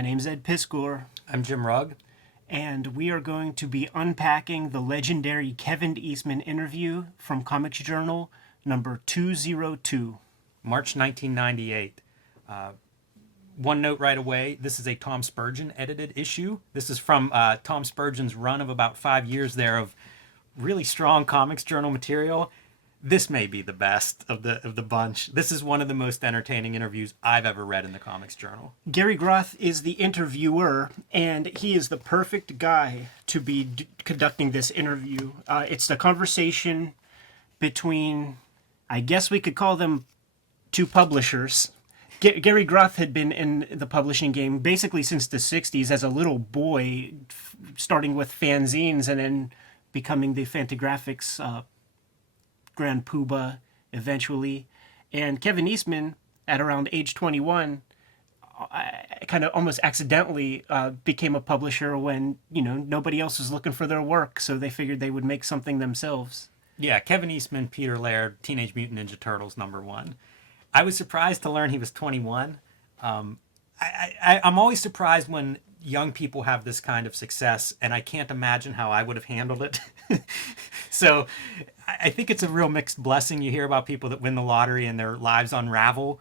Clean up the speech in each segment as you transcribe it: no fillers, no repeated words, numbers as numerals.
My name's Ed Piskor, I'm Jim Rugg. and we are going to be unpacking the legendary Kevin Eastman interview from Comics Journal number 202. March 1998. One note right away, this is a Tom Spurgeon edited issue. This is from Tom Spurgeon's run of about 5 years there of really strong Comics Journal material. This may be the best of the bunch. This is one of the most entertaining interviews I've ever read in the Comics Journal. Gary Groth is the interviewer, and he is the perfect guy to be conducting this interview. It's the conversation between, I guess we could call them two publishers. Gary Groth had been in the publishing game basically since the 60s as a little boy, starting with fanzines and then becoming the Fantagraphics Grand Poobah eventually. And Kevin Eastman, at around age 21, kind of almost accidentally became a publisher when, nobody else was looking for their work, so they figured they would make something themselves. Yeah, Kevin Eastman, Peter Laird, Teenage Mutant Ninja Turtles #1. I was surprised to learn he was 21. I'm always surprised when young people have this kind of success, and I can't imagine how I would have handled it. So I think it's a real mixed blessing. You hear about people that win the lottery and their lives unravel.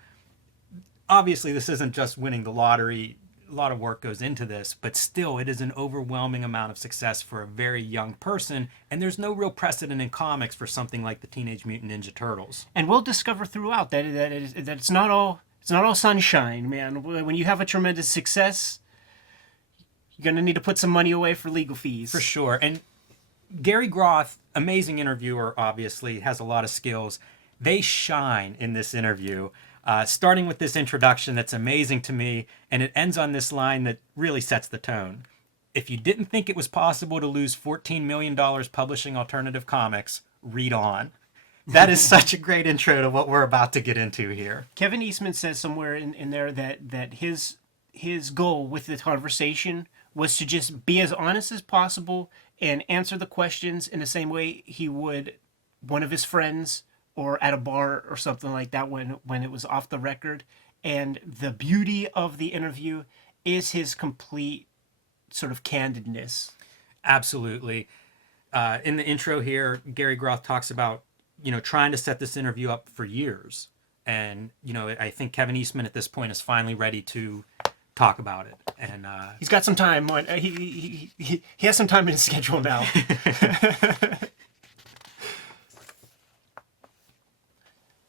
Obviously, this isn't just winning the lottery. A lot of work goes into this, but still, it is an overwhelming amount of success for a very young person, and there's no real precedent in comics for something like the Teenage Mutant Ninja Turtles. And we'll discover throughout that it's not all sunshine, man. When you have a tremendous success, you're gonna need to put some money away for legal fees. For sure. And Gary Groth, amazing interviewer, obviously, has a lot of skills. They shine in this interview. Starting with this introduction that's amazing to me, and it ends on this line that really sets the tone. If you didn't think it was possible to lose $14 million publishing alternative comics, read on. That is such a great intro to what we're about to get into here. Kevin Eastman says somewhere in there that his goal with the conversation was to just be as honest as possible and answer the questions in the same way he would one of his friends or at a bar or something like that when it was off the record. And the beauty of the interview is his complete sort of candidness. Absolutely. In the intro here, Gary Groth talks about, trying to set this interview up for years. And, I think Kevin Eastman at this point is finally ready to talk about it. And he's got some time. He has some time in his schedule now.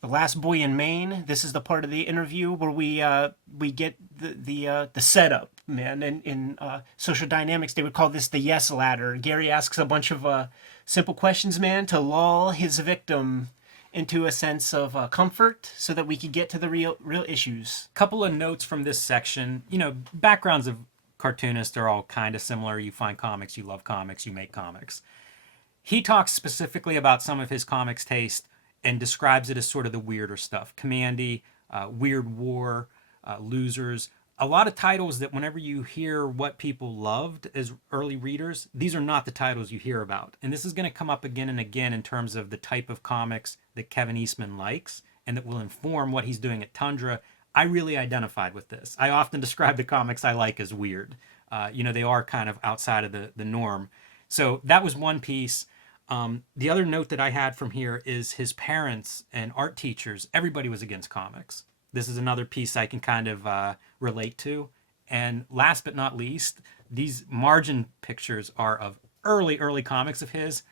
The Last Boy in Maine. This is the part of the interview where we get the setup, man. In social dynamics, they would call this the yes ladder. Gary asks a bunch of simple questions, man, to lull his victim into a sense of comfort, so that we could get to the real issues. Couple of notes from this section. Backgrounds of cartoonists are all kind of similar. You find comics, you love comics, you make comics. He talks specifically about some of his comics taste and describes it as sort of the weirder stuff. Commandy, Weird War, Losers. A lot of titles that whenever you hear what people loved as early readers, these are not the titles you hear about. And this is going to come up again and again in terms of the type of comics that Kevin Eastman likes and that will inform what he's doing at Tundra. I really identified with this. I often describe the comics I like as weird. They are kind of outside of the norm. So that was one piece. The other note that I had from here is his parents and art teachers. Everybody was against comics. This is another piece I can kind of relate to. And last but not least, these margin pictures are of early comics of his.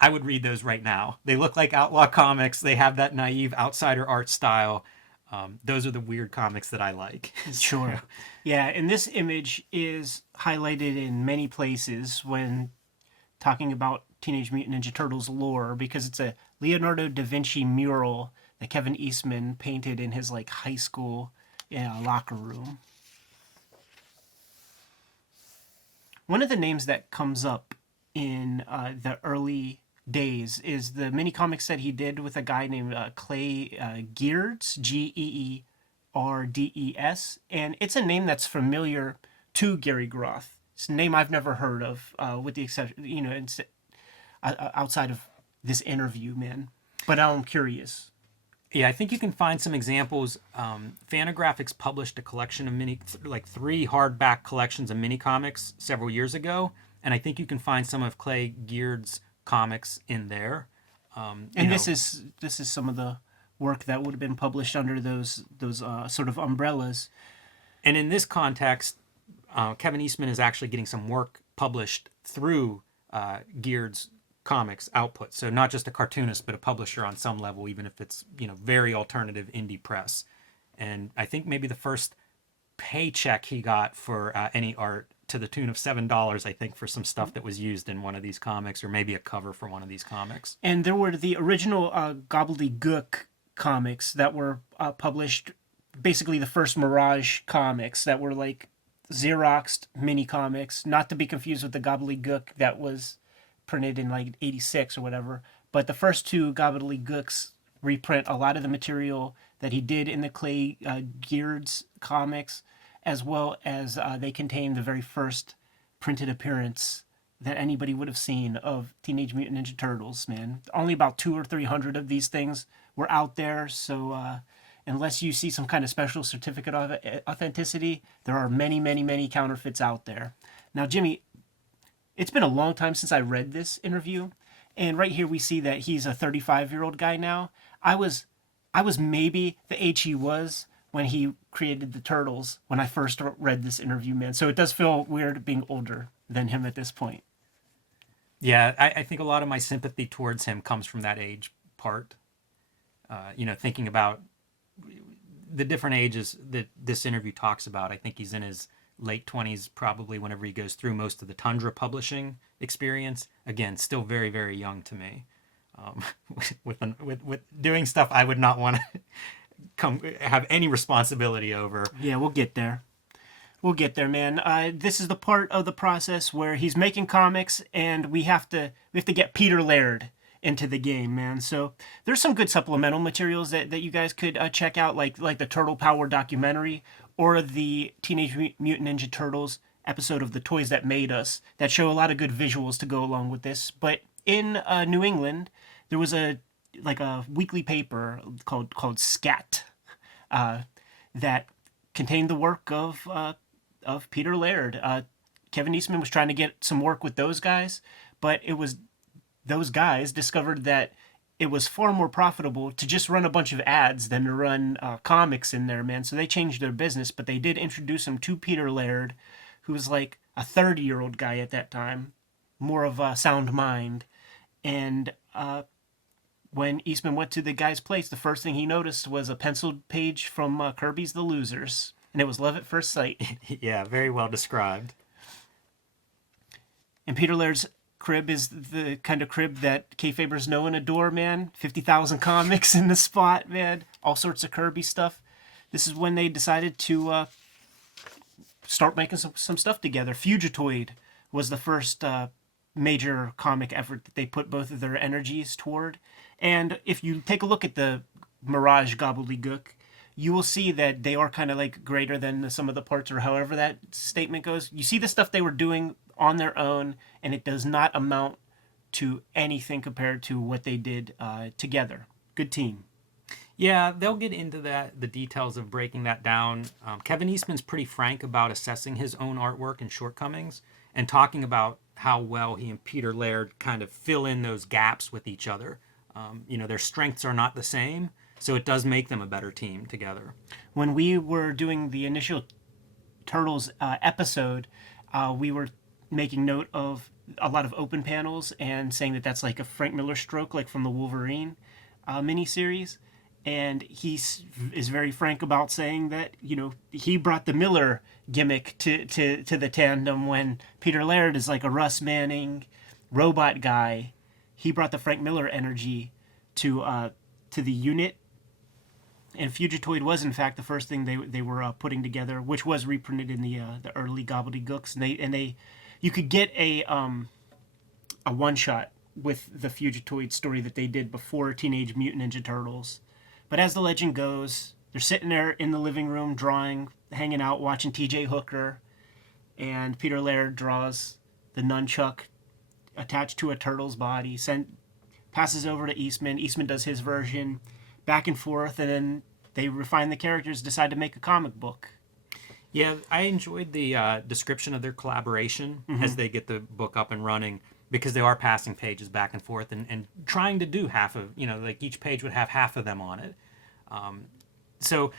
I would read those right now. They look like outlaw comics. They have that naive outsider art style. Those are the weird comics that I like. Sure. Yeah, and this image is highlighted in many places when talking about Teenage Mutant Ninja Turtles lore, because it's a Leonardo da Vinci mural that Kevin Eastman painted in his high school locker room. One of the names that comes up in the early days is the mini comics that he did with a guy named Clay Geerdes, Geerdes, and it's a name that's familiar to Gary Groth. It's a name I've never heard of, with the exception, outside of this interview, man. But I'm curious. Yeah, I think you can find some examples. Fantagraphics published a collection of like 3 hardback collections of mini comics several years ago, and I think you can find some of Clay Geard's comics in there. And this is some of the work that would have been published under those sort of umbrellas. And in this context, Kevin Eastman is actually getting some work published through Geard's comics output. So not just a cartoonist, but a publisher on some level, even if it's very alternative indie press. And I think maybe the first paycheck he got for any art to the tune of $7, I think, for some stuff that was used in one of these comics, or maybe a cover for one of these comics. And there were the original Gobbledygook comics that were published, basically the first Mirage comics that were like Xeroxed mini comics, not to be confused with the Gobbledygook that was printed in like 86 or whatever. But the first 2 Gobbledygooks reprint a lot of the material that he did in the Clay Geard's comics, as well as they contain the very first printed appearance that anybody would have seen of Teenage Mutant Ninja Turtles, man. Only about 200 or 300 of these things were out there, so unless you see some kind of special certificate of authenticity, there are many, many, many counterfeits out there. Now, Jimmy, it's been a long time since I read this interview, and right here we see that he's a 35-year-old guy now. I was maybe the age he was when he created the Turtles when I first read this interview, man. So it does feel weird being older than him at this point. Yeah, I think a lot of my sympathy towards him comes from that age part. Thinking about the different ages that this interview talks about. I think he's in his late 20s, probably, whenever he goes through most of the Tundra publishing experience. Again, still very, very young to me. With doing stuff I would not want to have any responsibility over. Yeah, we'll get there. We'll get there, man. This is the part of the process where he's making comics, and we have to get Peter Laird into the game, man. So there's some good supplemental materials that you guys could check out, like the Turtle Power documentary or the Teenage Mutant Ninja Turtles episode of The Toys That Made Us that show a lot of good visuals to go along with this. But in New England, there was a weekly paper called Scat that contained the work of Peter Laird. Kevin Eastman was trying to get some work with those guys, but it was those guys discovered that it was far more profitable to just run a bunch of ads than to run comics in there, man. So they changed their business, but they did introduce him to Peter Laird, who was like a 30-year-old guy at that time, more of a sound mind. And when Eastman went to the guy's place, the first thing he noticed was a penciled page from Kirby's The Losers. And it was love at first sight. Yeah, very well described. And Peter Laird's crib is the kind of crib that Kayfabers know and adore, man. 50,000 comics in the spot, man. All sorts of Kirby stuff. This is when they decided to start making some stuff together. Fugitoid was the first major comic effort that they put both of their energies toward. And if you take a look at the Mirage Gobbledygook, you will see that they are kind of like greater than the sum of the parts, or however that statement goes. You see the stuff they were doing on their own, and it does not amount to anything compared to what they did together. Good team. Yeah, they'll get into the details of breaking that down. Kevin Eastman's pretty frank about assessing his own artwork and shortcomings, and talking about how well he and Peter Laird kind of fill in those gaps with each other. Their strengths are not the same, so it does make them a better team together. When we were doing the initial Turtles episode, we were making note of a lot of open panels and saying that that's like a Frank Miller stroke, like from the Wolverine miniseries. And he is very frank about saying that, he brought the Miller gimmick to the tandem when Peter Laird is like a Russ Manning robot guy. He brought the Frank Miller energy to the unit. And Fugitoid was, in fact, the first thing they were putting together, which was reprinted in the early Gobbledygooks. And you could get a one shot with the Fugitoid story that they did before Teenage Mutant Ninja Turtles. But as the legend goes, they're sitting there in the living room drawing, hanging out, watching T.J. Hooker, and Peter Laird draws the nunchuck attached to a turtle's body, passes over to Eastman. Eastman does his version. back and forth, and then they refine the characters, decide to make a comic book. Yeah, I enjoyed the description of their collaboration as they get the book up and running, because they are passing pages back and forth and trying to do half of, like each page would have half of them on it. So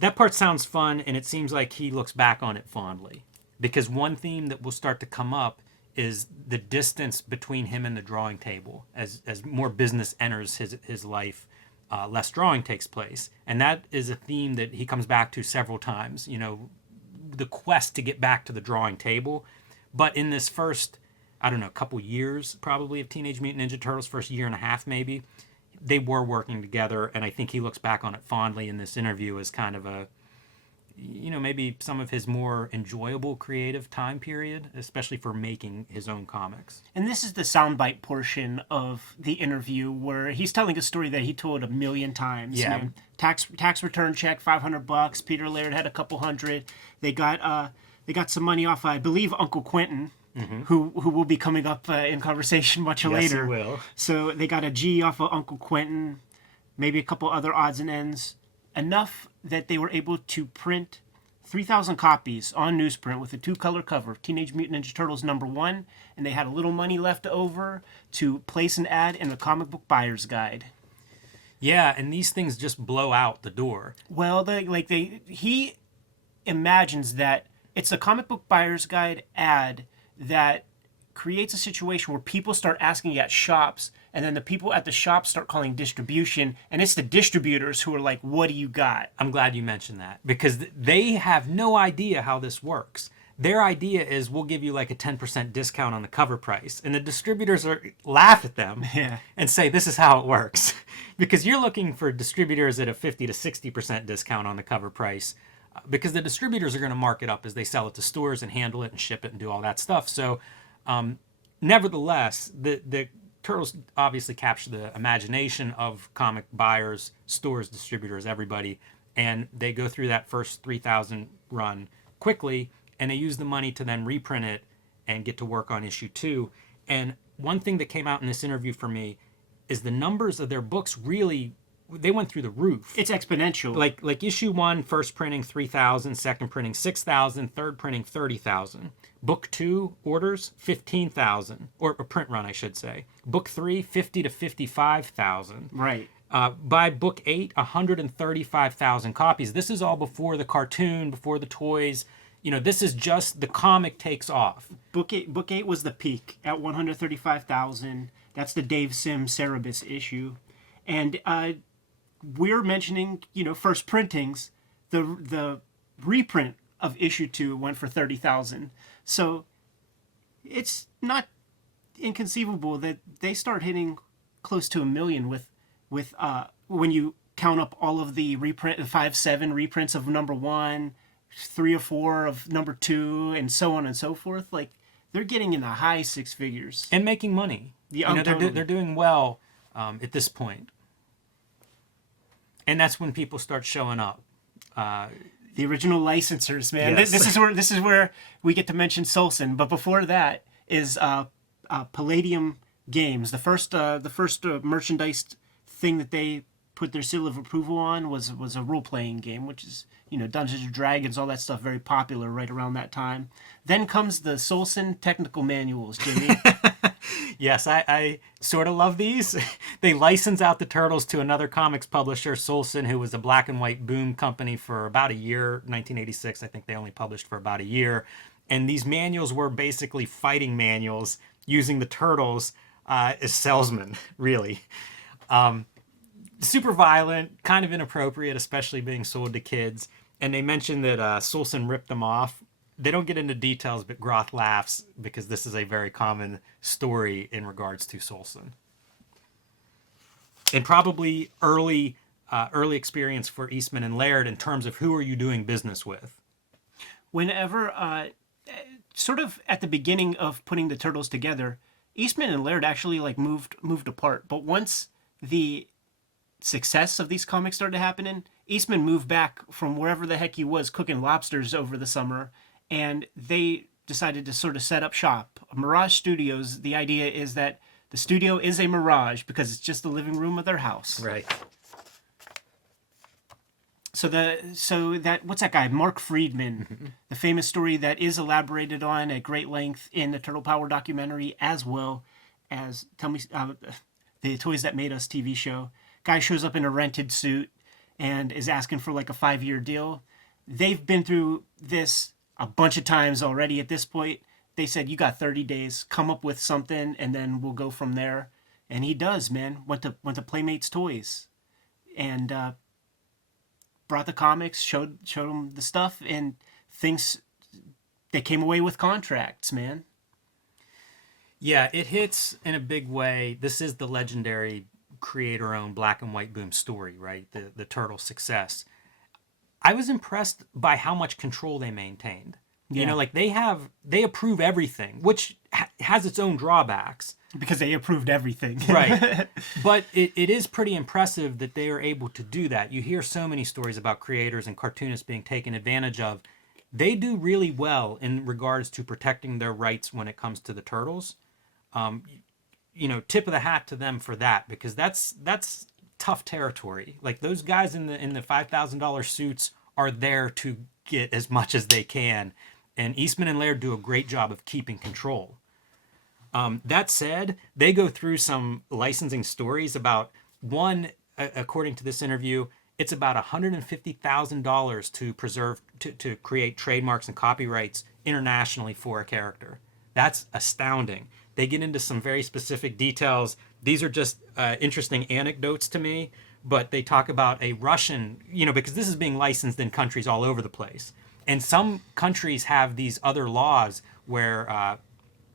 that part sounds fun, and it seems like he looks back on it fondly. Because one theme that will start to come up is the distance between him and the drawing table. As more business enters his life, less drawing takes place. And that is a theme that he comes back to several times. The quest to get back to the drawing table. But in this first, I don't know, couple years probably of Teenage Mutant Ninja Turtles, first year and a half maybe, they were working together. And I think he looks back on it fondly in this interview as kind of a, maybe some of his more enjoyable creative time period, especially for making his own comics. And this is the soundbite portion of the interview where he's telling a story that he told 1,000,000 times. Yeah. Man. Tax return check, $500. Peter Laird had a couple hundred. They got some money off, I believe, Uncle Quentin, who will be coming up in conversation much later. Yes, he will. So they got a G off of Uncle Quentin, maybe a couple other odds and ends. Enough that they were able to print 3,000 copies on newsprint with a 2-color cover, Teenage Mutant Ninja Turtles #1, and they had a little money left over to place an ad in the comic book buyer's guide. Yeah, and these things just blow out the door. Well, he imagines that it's a comic book buyer's guide ad that creates a situation where people start asking at shops, and then the people at the shop start calling distribution, and it's the distributors who are like, what do you got? I'm glad you mentioned that, because they have no idea how this works. Their idea is, we'll give you like a 10% discount on the cover price. And the distributors laugh at them and say, this is how it works. Because you're looking for distributors at a 50 to 60% discount on the cover price. Because the distributors are going to mark it up as they sell it to stores and handle it and ship it and do all that stuff. So nevertheless, the Turtles obviously capture the imagination of comic buyers, stores, distributors, everybody. And they go through that first 3,000 run quickly, and they use the money to then reprint it and get to work on issue 2. And one thing that came out in this interview for me is the numbers of their books really, they went through the roof. It's exponential. Like issue 1, first printing 3,000, second printing 6,000, third printing 30,000. Book 2 orders 15,000, or a print run, I should say. Book 3, 50 to 55,000. Right. By book 8, 135,000 copies. This is all before the cartoon, before the toys. This is just the comic takes off. Book 8 was the peak at 135,000. That's the Dave Sim Cerebus issue. And we're mentioning, first printings. The reprint of issue 2 went for 30,000. So it's not inconceivable that they start hitting close to 1 million with when you count up all of the 5-7 reprints of #1, 3 or 4 of #2, and so on and so forth. Like, they're getting in the high 6 figures and making money. They're doing well at this point. And that's when people start showing up. The original licensors, man. Yes. This is where we get to mention Soulsand. But before that is Palladium Games. The first merchandise thing that they put their seal of approval on was a role-playing game, which is, Dungeons and Dragons, all that stuff, very popular right around that time. Then comes the Soulsand technical manuals, Jimmy. Yes, I sort of love these. They license out the Turtles to another comics publisher, Soulsand, who was a black and white boom company for about a year. 1986, I think they only published for about a year. And these manuals were basically fighting manuals using the Turtles as salesmen, really. Super violent, kind of inappropriate, especially being sold to kids. And they mentioned that Soulsand ripped them off. They don't get into details, but Groth laughs because this is a very common story in regards to Soulsand. And probably early experience for Eastman and Laird in terms of who are you doing business with. Whenever, sort of at the beginning of putting the Turtles together, Eastman and Laird actually moved apart. But once the success of these comics started happening, Eastman moved back from wherever the heck he was cooking lobsters over the summer, and they decided to sort of set up shop. Mirage Studios, the idea is that the studio is a mirage because it's just the living room of their house. Right. So that what's that guy? Mark Friedman, the famous story that is elaborated on at great length in the Turtle Power documentary, as well as the Toys That Made Us TV show. Guy shows up in a rented suit and is asking for like a 5-year deal. They've been through this a bunch of times already. At this point, they said you got 30 days, come up with something, and then we'll go from there. And he does, man. Went to Playmates Toys, and brought the comics, showed them the stuff, and things. They came away with contracts, man. Yeah, it hits in a big way. This is the legendary creator-owned Black and White Boom story, right? The Turtle success. I was impressed by how much control they maintained. Yeah. You know, like they approve everything, which has its own drawbacks. Because they approved everything. Right. But it is pretty impressive that they are able to do that. You hear so many stories about creators and cartoonists being taken advantage of. They do really well in regards to protecting their rights when it comes to the Turtles. You know, tip of the hat to them for that, because that's tough territory. Like, those guys in the $5,000 suits are there to get as much as they can. And Eastman and Laird do a great job of keeping control. That said, they go through some licensing stories about one, according to this interview, it's about $150,000 to preserve, to create trademarks and copyrights internationally for a character. That's astounding. They get into some very specific details. These are just interesting anecdotes to me, but they talk about a Russian, you know, because this is being licensed in countries all over the place. And some countries have these other laws where,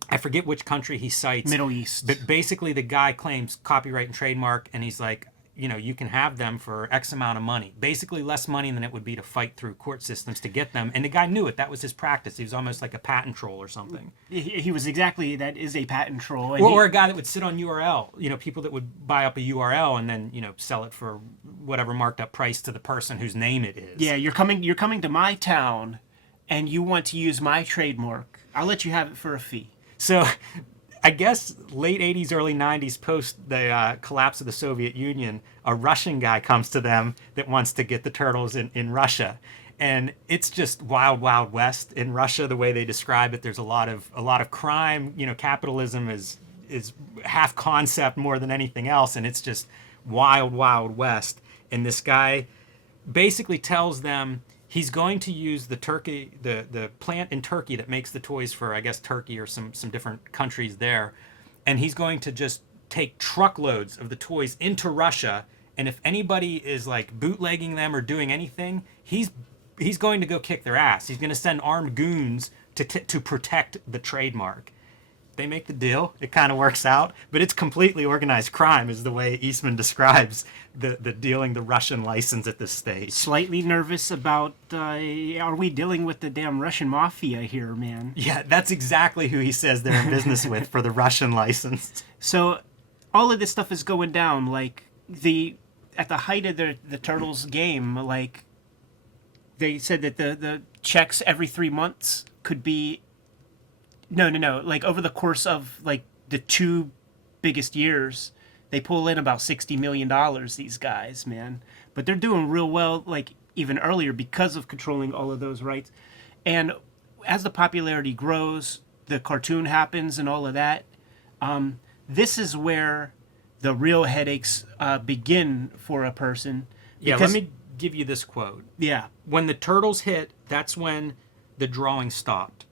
I forget which country he cites. Middle East. But basically the guy claims copyright and trademark, and he's like, you know, you can have them for X amount of money. Basically less money than it would be to fight through court systems to get them. And the guy knew it. That was his practice. He was almost like a patent troll or something. He was exactly, that is a patent troll. And Or a guy that would sit on URL. You know, people that would buy up a URL and then, you know, sell it for whatever marked up price to the person whose name it is. Yeah, you're coming to my town, and you want to use my trademark. I'll let you have it for a fee. So I guess late 80s, early 90s, post the collapse of the Soviet Union, a Russian guy comes to them that wants to get the Turtles in Russia. And it's just wild, wild west in Russia, the way they describe it. There's a lot of crime. You know, capitalism is half concept more than anything else. And it's just wild, wild west. And this guy basically tells them he's going to use the plant in Turkey that makes the toys for, I guess, Turkey or some different countries there. And he's going to just take truckloads of the toys into Russia. And if anybody is like bootlegging them or doing anything, he's going to go kick their ass. He's going to send armed goons to protect the trademark. They make the deal. It kind of works out, but it's completely organized crime, is the way Eastman describes the dealing the Russian license at this stage. Slightly nervous about, are we dealing with the damn Russian mafia here, man? Yeah, that's exactly who he says they're in business with for the Russian license. So all of this stuff is going down, like, at the height of the Turtles game, like, they said that the checks every 3 months could be no, like, over the course of like the 2 biggest years, they pull in about $60 million, these guys, man. But they're doing real well, like, even earlier, because of controlling all of those rights. And as the popularity grows, the cartoon happens and all of that, this is where the real headaches begin for a person. Yeah, let me give you this quote. Yeah. When the Turtles hit, that's when the drawing stopped.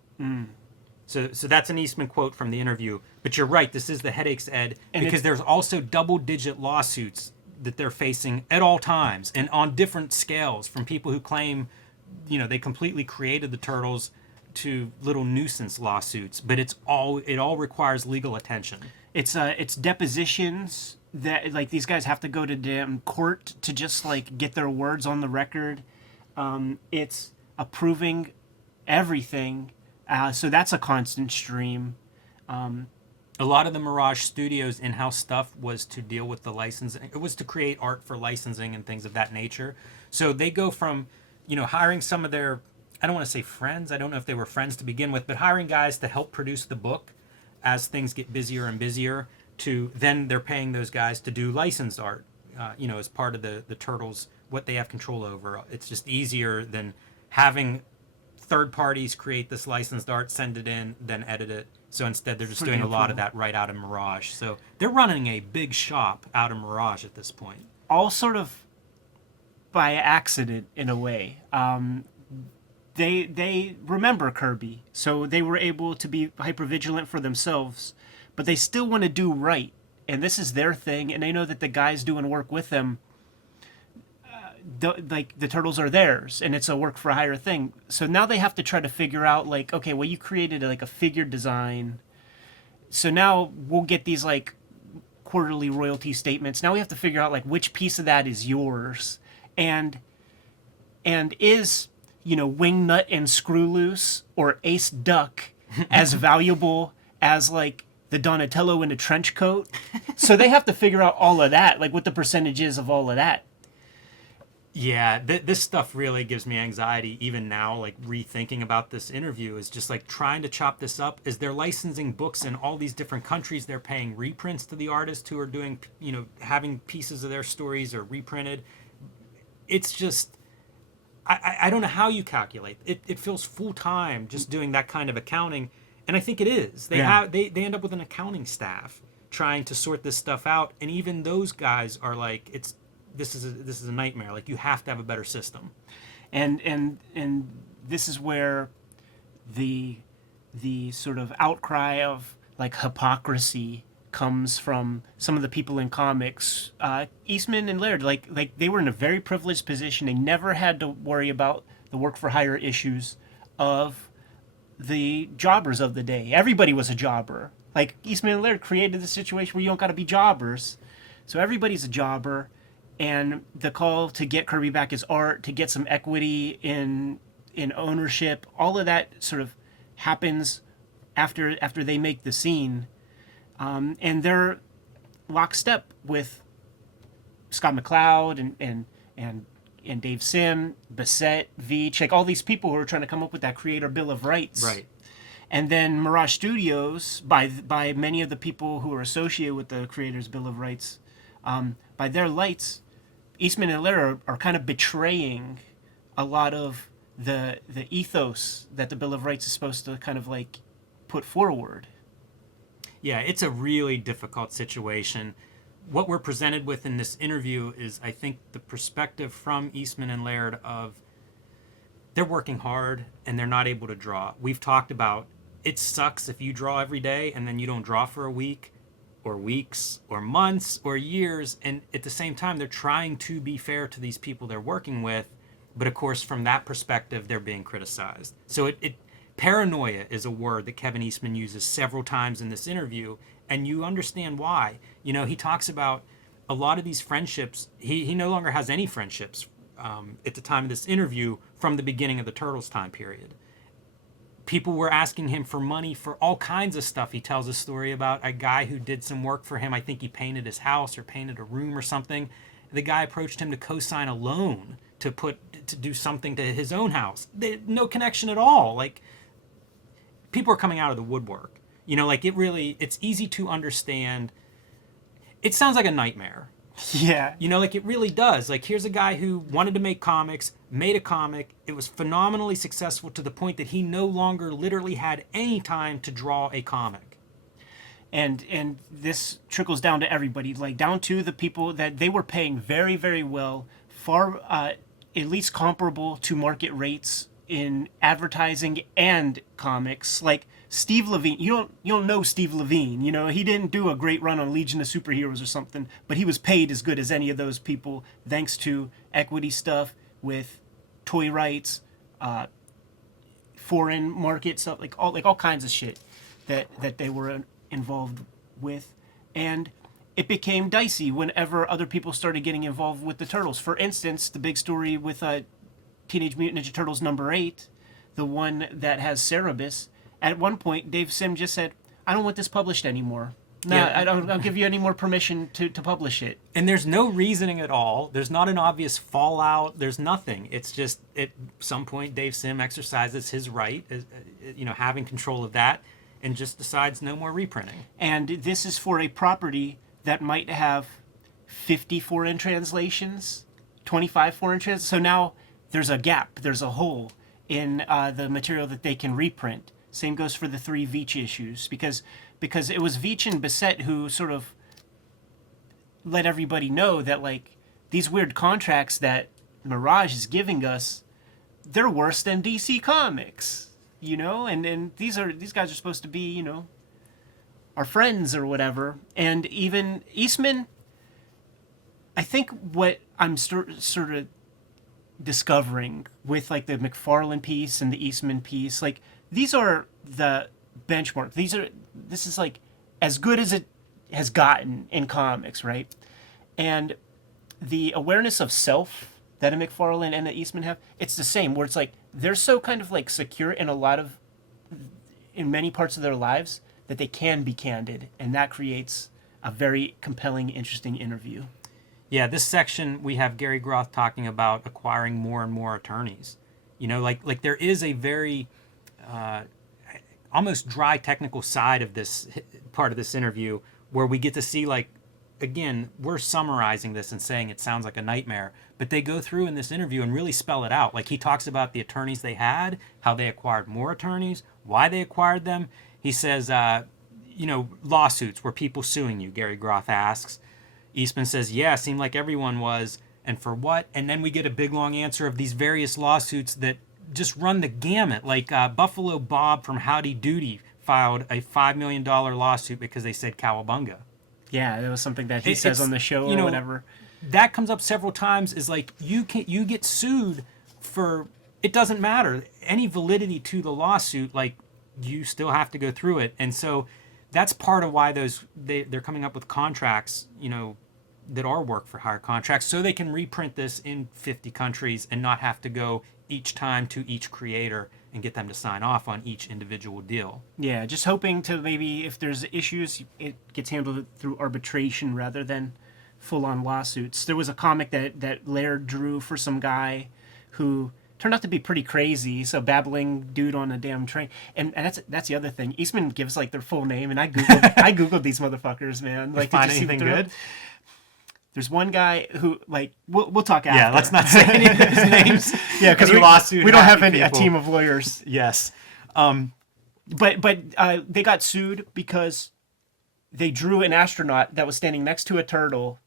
So that's an Eastman quote from the interview. But you're right, this is the headaches, Ed, and because there's also double-digit lawsuits that they're facing at all times and on different scales, from people who claim, you know, they completely created the Turtles, to little nuisance lawsuits. But it all requires legal attention. It's depositions that, like, these guys have to go to damn court to just, like, get their words on the record. It's approving everything. So that's a constant stream. A lot of the Mirage Studios in-house stuff was to deal with the licensing. It was to create art for licensing and things of that nature. So they go from, you know, hiring some of their, I don't want to say friends, I don't know if they were friends to begin with, but hiring guys to help produce the book as things get busier and busier, to then they're paying those guys to do licensed art. as part of the Turtles, what they have control over. It's just easier than having third parties create this licensed art, send it in, then edit it. So instead, they're just doing a lot of that right out of Mirage. So they're running a big shop out of Mirage at this point. All sort of by accident, in a way. They remember Kirby, so they were able to be hypervigilant for themselves, but they still want to do right, and this is their thing, and they know that the guys doing work with them, the Turtles are theirs, and it's a work for hire thing. So now they have to try to figure out, like, okay, well, you created like a figure design, so now we'll get these like quarterly royalty statements. Now we have to figure out like which piece of that is yours, and is Wingnut and Screw Loose or Ace Duck as valuable as like the Donatello in a trench coat? So they have to figure out all of that, like what the percentage is of all of that. Yeah, this stuff really gives me anxiety even now, like rethinking about this interview is just like trying to chop this up. Is they're licensing books in all these different countries. They're paying reprints to the artists who are doing, having pieces of their stories or reprinted. It's just, I don't know how you calculate. It feels full-time just doing that kind of accounting. And I think it is. They end up with an accounting staff trying to sort this stuff out. And even those guys are like, this is a nightmare. Like, you have to have a better system. And this is where the sort of outcry of like hypocrisy comes from some of the people in comics. Eastman and Laird, like they were in a very privileged position. They never had to worry about the work for hire issues of the jobbers of the day. Everybody was a jobber. Like, Eastman and Laird created the situation where you don't got to be jobbers. So everybody's a jobber. And the call to get Kirby back his art, to get some equity in ownership, all of that sort of happens after they make the scene. And they're lockstep with Scott McCloud and Dave Sim, Bissett, Veach, like all these people who are trying to come up with that creator bill of rights. Right. And then Mirage Studios, by many of the people who are associated with the creators bill of rights, by their lights, Eastman and Laird are kind of betraying a lot of the ethos that the bill of rights is supposed to kind of like put forward. Yeah, it's a really difficult situation. What we're presented with in this interview is, I think, the perspective from Eastman and Laird of they're working hard and they're not able to draw. We've talked about it sucks if you draw every day and then you don't draw for a week or weeks or months or years. And at the same time, they're trying to be fair to these people they're working with. But of course, from that perspective, they're being criticized. So paranoia is a word that Kevin Eastman uses several times in this interview, and you understand why. He talks about a lot of these friendships. He no longer has any friendships at the time of this interview from the beginning of the Turtles time period. People were asking him for money for all kinds of stuff. He tells a story about a guy who did some work for him. I think he painted his house or painted a room or something. The guy approached him to co-sign a loan to do something to his own house. No connection at all. Like, people are coming out of the woodwork. It's easy to understand. It sounds like a nightmare. Yeah. It really does. Like, here's a guy who wanted to make comics, made a comic. It was phenomenally successful to the point that he no longer literally had any time to draw a comic. And this trickles down to everybody, like down to the people that they were paying very, very well, far at least comparable to market rates in advertising and comics. Like Steve Levine, you don't know Steve Levine. He didn't do a great run on Legion of Superheroes or something, but he was paid as good as any of those people thanks to equity stuff with toy rights, foreign market stuff, like all kinds of shit that they were involved with. And it became dicey whenever other people started getting involved with the Turtles. For instance, the big story with Teenage Mutant Ninja Turtles #8, the one that has Cerebus. At one point, Dave Sim just said, "I don't want this published anymore. No, yeah. I don't give you any more permission to publish it." And there's no reasoning at all. There's not an obvious fallout. There's nothing. It's just at some point, Dave Sim exercises his right, having control of that, and just decides no more reprinting. And this is for a property that might have 50 foreign translations, 25 foreign translations. So now there's a gap, there's a hole in the material that they can reprint. Same goes for the 3 Veitch issues, because it was Veitch and Bissett who sort of let everybody know that, like, these weird contracts that Mirage is giving us, they're worse than DC Comics, you know? And these guys are supposed to be, you know, our friends or whatever. And even Eastman, I think what I'm sort of discovering with, like, the McFarlane piece and the Eastman piece, like, these are the benchmark. This is like as good as it has gotten in comics, right? And the awareness of self that a McFarlane and a Eastman have, it's the same, where it's like they're so kind of like secure in many parts of their lives that they can be candid, and that creates a very compelling, interesting interview. Yeah, this section we have Gary Groth talking about acquiring more and more attorneys. You know, like there is a very almost dry technical side of this part of this interview where we get to see, like, again, we're summarizing this and saying it sounds like a nightmare, but they go through in this interview and really spell it out. Like, he talks about the attorneys they had, how they acquired more attorneys, why they acquired them. He says, you know, lawsuits, were people suing you? Gary Groth asks. Eastman says, yeah, seemed like everyone was. And for what? And then we get a big long answer of these various lawsuits that just run the gamut. Like Buffalo Bob from Howdy Doody filed a $5 million lawsuit because they said cowabunga. Yeah, that was something that he says on the show or whatever. That comes up several times, is like you get sued for, it doesn't matter, any validity to the lawsuit, like you still have to go through it. And so that's part of why they're coming up with contracts, you know, that are work for hire contracts, so they can reprint this in 50 countries and not have to go each time to each creator and get them to sign off on each individual deal. Yeah, just hoping to maybe, if there's issues, it gets handled through arbitration rather than full-on lawsuits. There was a comic that Laird drew for some guy who turned out to be pretty crazy. So babbling dude on a damn train, and that's the other thing. Eastman gives, like, their full name, and I googled these motherfuckers, man. Like, find anything good? There's one guy who, like, we'll talk after. Yeah, let's not say any of his names. Yeah, because we don't have a team of lawyers. Yes. But they got sued because they drew an astronaut that was standing next to a turtle,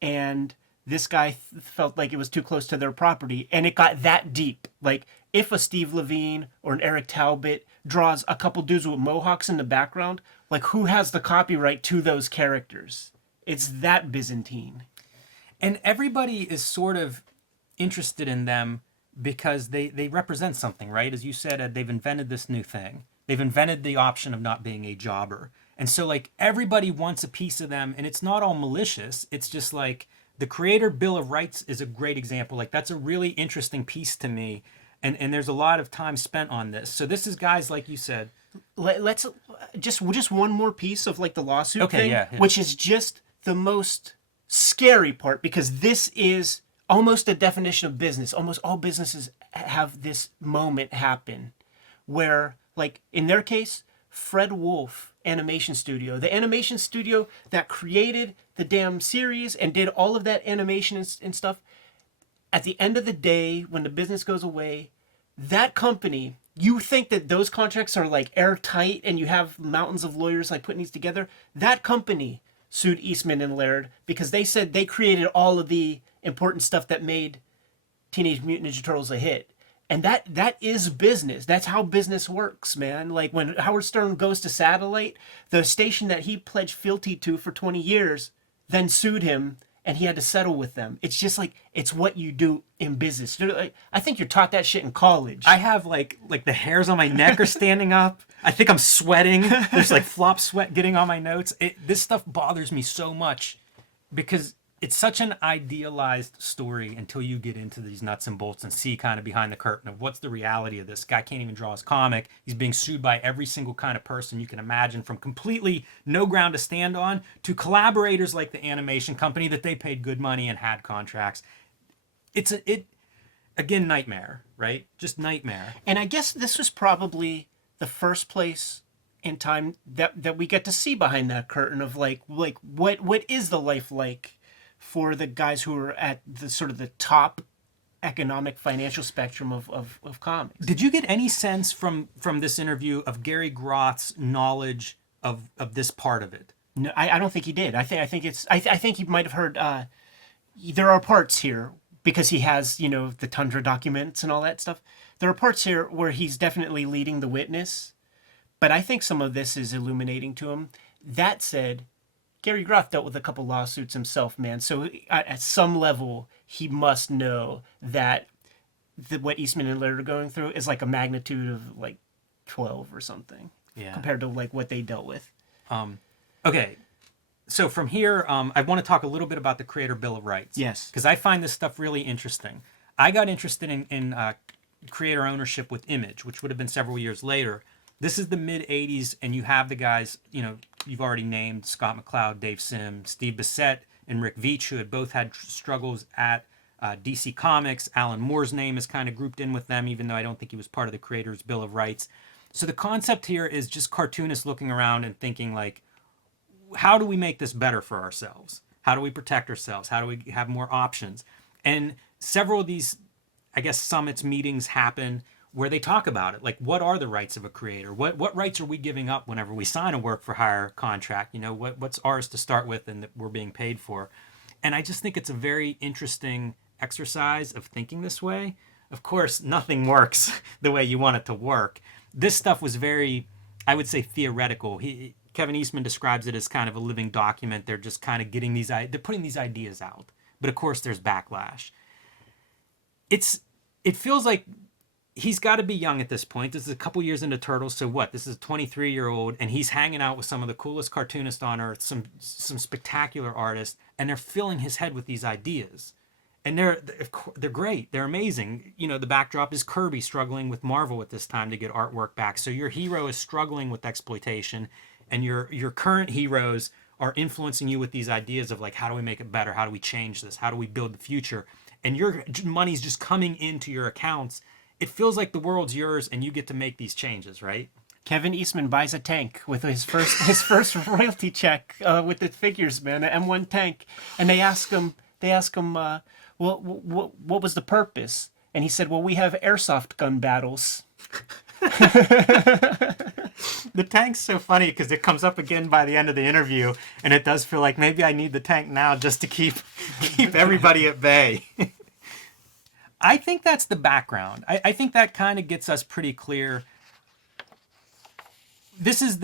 and this guy felt like it was too close to their property, and it got that deep. Like, if a Steve Levine or an Eric Talbot draws a couple dudes with mohawks in the background, like, who has the copyright to those characters? It's that Byzantine. And everybody is sort of interested in them because they represent something, right? As you said, they've invented this new thing. They've invented the option of not being a jobber. And so, like, everybody wants a piece of them, and it's not all malicious. It's just like the Creator Bill of Rights is a great example. Like, that's a really interesting piece to me. And there's a lot of time spent on this. So this is guys, like you said. Let's just one more piece of, like, the lawsuit thing, yeah. Which is just the most scary part, because this is almost a definition of business. Almost all businesses have this moment happen where, like, in their case, Fred Wolf Animation Studio, the animation studio that created the damn series and did all of that animation and stuff, at the end of the day, when the business goes away, that company, you think that those contracts are, like, airtight and you have mountains of lawyers, like, putting these together. That company sued Eastman and Laird because they said they created all of the important stuff that made Teenage Mutant Ninja Turtles a hit. And that is business. That's how business works, man. Like, when Howard Stern goes to Satellite, the station that he pledged fealty to for 20 years then sued him, and he had to settle with them. It's just like, it's what you do in business. I think you're taught that shit in college. I have, like the hairs on my neck are standing up. I think I'm sweating. There's, like, flop sweat getting on my notes. This stuff bothers me so much because it's such an idealized story until you get into these nuts and bolts and see kind of behind the curtain of what's the reality of this. Guy can't even draw his comic. He's being sued by every single kind of person you can imagine, from completely no ground to stand on to collaborators like the animation company that they paid good money and had contracts. Again, nightmare, right? Just nightmare. And I guess this was probably the first place in time that we get to see behind that curtain of, like what is the life like for the guys who are at the sort of the top economic financial spectrum of comics. Did you get any sense from this interview of Gary Groth's knowledge of this part of it? No, I don't think he did. I think he might have heard. There are parts here because he has the Tundra documents and all that stuff. There are parts here where he's definitely leading the witness, but I think some of this is illuminating to him. That said, Gary Groth dealt with a couple lawsuits himself, man. So at some level, he must know that what Eastman and Laird are going through is like a magnitude of like 12 or something, compared to like what they dealt with. Okay, so from here, I want to talk a little bit about the Creator Bill of Rights. Yes. Because I find this stuff really interesting. I got interested in creator ownership with Image, which would have been several years later. This is the mid-'80s, and you have the guys, you've already named Scott McCloud, Dave Sim, Steve Bissette, and Rick Veitch, who had both had struggles at DC Comics. Alan Moore's name is kind of grouped in with them, even though I don't think he was part of the Creators Bill of Rights. So the concept here is just cartoonists looking around and thinking, like, how do we make this better for ourselves? How do we protect ourselves? How do we have more options? And several of these, I guess, summits, meetings happen where they talk about it. Like, what are the rights of a creator? What rights are we giving up whenever we sign a work for hire contract? What's ours to start with and that we're being paid for? And I just think it's a very interesting exercise of thinking this way. Of course, nothing works the way you want it to work. This stuff was very, I would say, theoretical. Kevin Eastman describes it as kind of a living document. They're just kind of they're putting these ideas out. But of course, there's backlash. It feels like he's got to be young at this point. This is a couple years into Turtles. So what? This is a 23-year-old, and he's hanging out with some of the coolest cartoonists on earth, some spectacular artists, and they're filling his head with these ideas. And they're great. They're amazing. The backdrop is Kirby struggling with Marvel at this time to get artwork back. So your hero is struggling with exploitation, and your current heroes are influencing you with these ideas of, like, how do we make it better? How do we change this? How do we build the future? And your money's just coming into your accounts. It feels like the world's yours, and you get to make these changes, right? Kevin Eastman buys a tank with his first royalty check with the figures, man, an M1 tank, and they ask him, well, what was the purpose? And he said, well, we have airsoft gun battles. The tank's so funny because it comes up again by the end of the interview, and it does feel like maybe I need the tank now just to keep everybody at bay. I think that's the background. I think that kind of gets us pretty clear. This is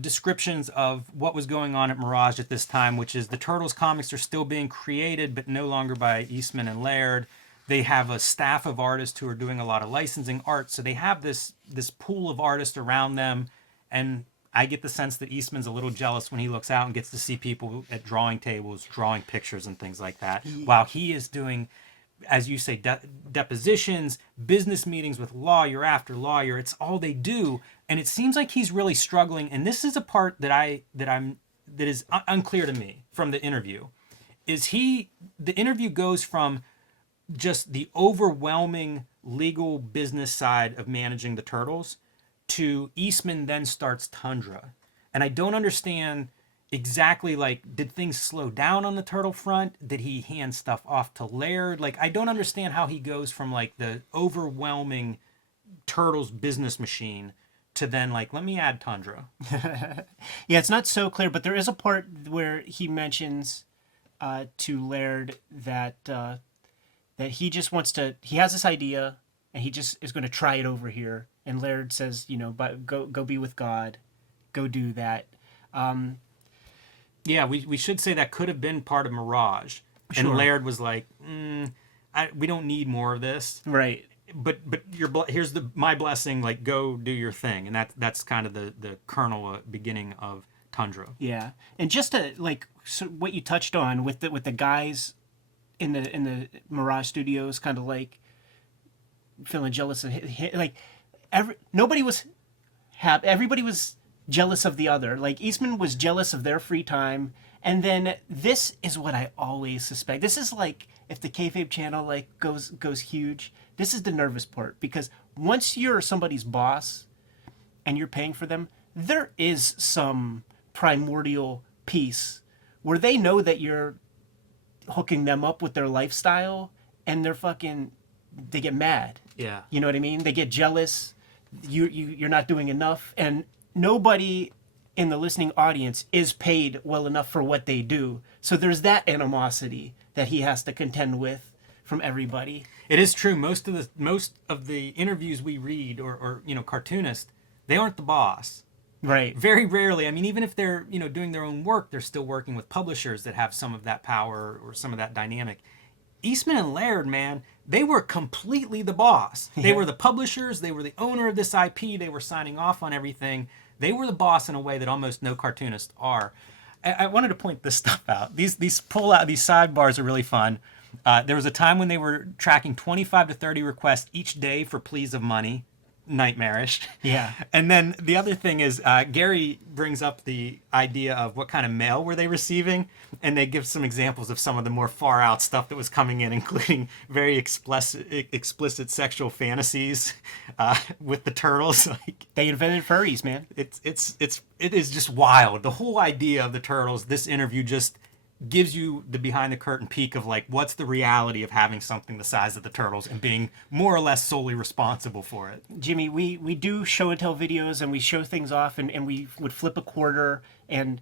descriptions of what was going on at Mirage at this time, which is the Turtles comics are still being created, but no longer by Eastman and Laird. They have a staff of artists who are doing a lot of licensing art, so they have this pool of artists around them, and I get the sense that Eastman's a little jealous when he looks out and gets to see people at drawing tables, drawing pictures and things like that, while he is doing, as you say, depositions, business meetings with lawyer after lawyer. It's all they do, and it seems like he's really struggling. And this is a part that is unclear to me from the interview. The interview goes from just the overwhelming legal business side of managing the Turtles to Eastman then starts Tundra, and I don't understand exactly, like, did things slow down on the Turtle front? Did he hand stuff off to Laird? Like, I don't understand how he goes from, like, the overwhelming Turtles business machine to then, like, let me add Tundra. Yeah, it's not so clear, but there is a part where he mentions to Laird that he just wants to, he has this idea and he just is going to try it over here. And Laird says, but go be with God, go do that. Yeah, we should say that could have been part of Mirage. Sure. And Laird was like, we don't need more of this. Right. But here's my blessing, like, go do your thing. And that's kind of the kernel beginning of Tundra. Yeah. And just to, like, so what you touched on with the guys in the Mirage Studios, kind of like feeling jealous of like everybody was jealous of the other. Like, Eastman was jealous of their free time, and then this is what I always suspect. This is like if the Kayfabe channel like goes huge. This is the nervous part, because once you're somebody's boss and you're paying for them, there is some primordial piece where they know that you're hooking them up with their lifestyle, and they get mad. Yeah. You know what I mean? They get jealous. You're not doing enough, and nobody in the listening audience is paid well enough for what they do. So there's that animosity that he has to contend with from everybody. It is true. Most of the interviews we read, or cartoonists, they aren't the boss. Right. Very rarely. I mean, even if they're doing their own work, they're still working with publishers that have some of that power or some of that dynamic. Eastman and Laird, man, they were completely the boss. They were the publishers. They were the owner of this IP. They were signing off on everything. They were the boss in a way that almost no cartoonists are. I wanted to point this stuff out. These sidebars are really fun. There was a time when they were tracking 25 to 30 requests each day for pleas of money. Nightmarish. Yeah. And then the other thing is Gary brings up the idea of what kind of mail were they receiving, and they give some examples of some of the more far out stuff that was coming in, including very explicit sexual fantasies with the turtles. Like, They invented furries, man. it is just wild. The whole idea of the turtles. This interview just gives you the behind the curtain peek of like what's the reality of having something the size of the turtles and being more or less solely responsible for it. Jimmy, we do show and tell videos, and we show things off, and we would flip a quarter and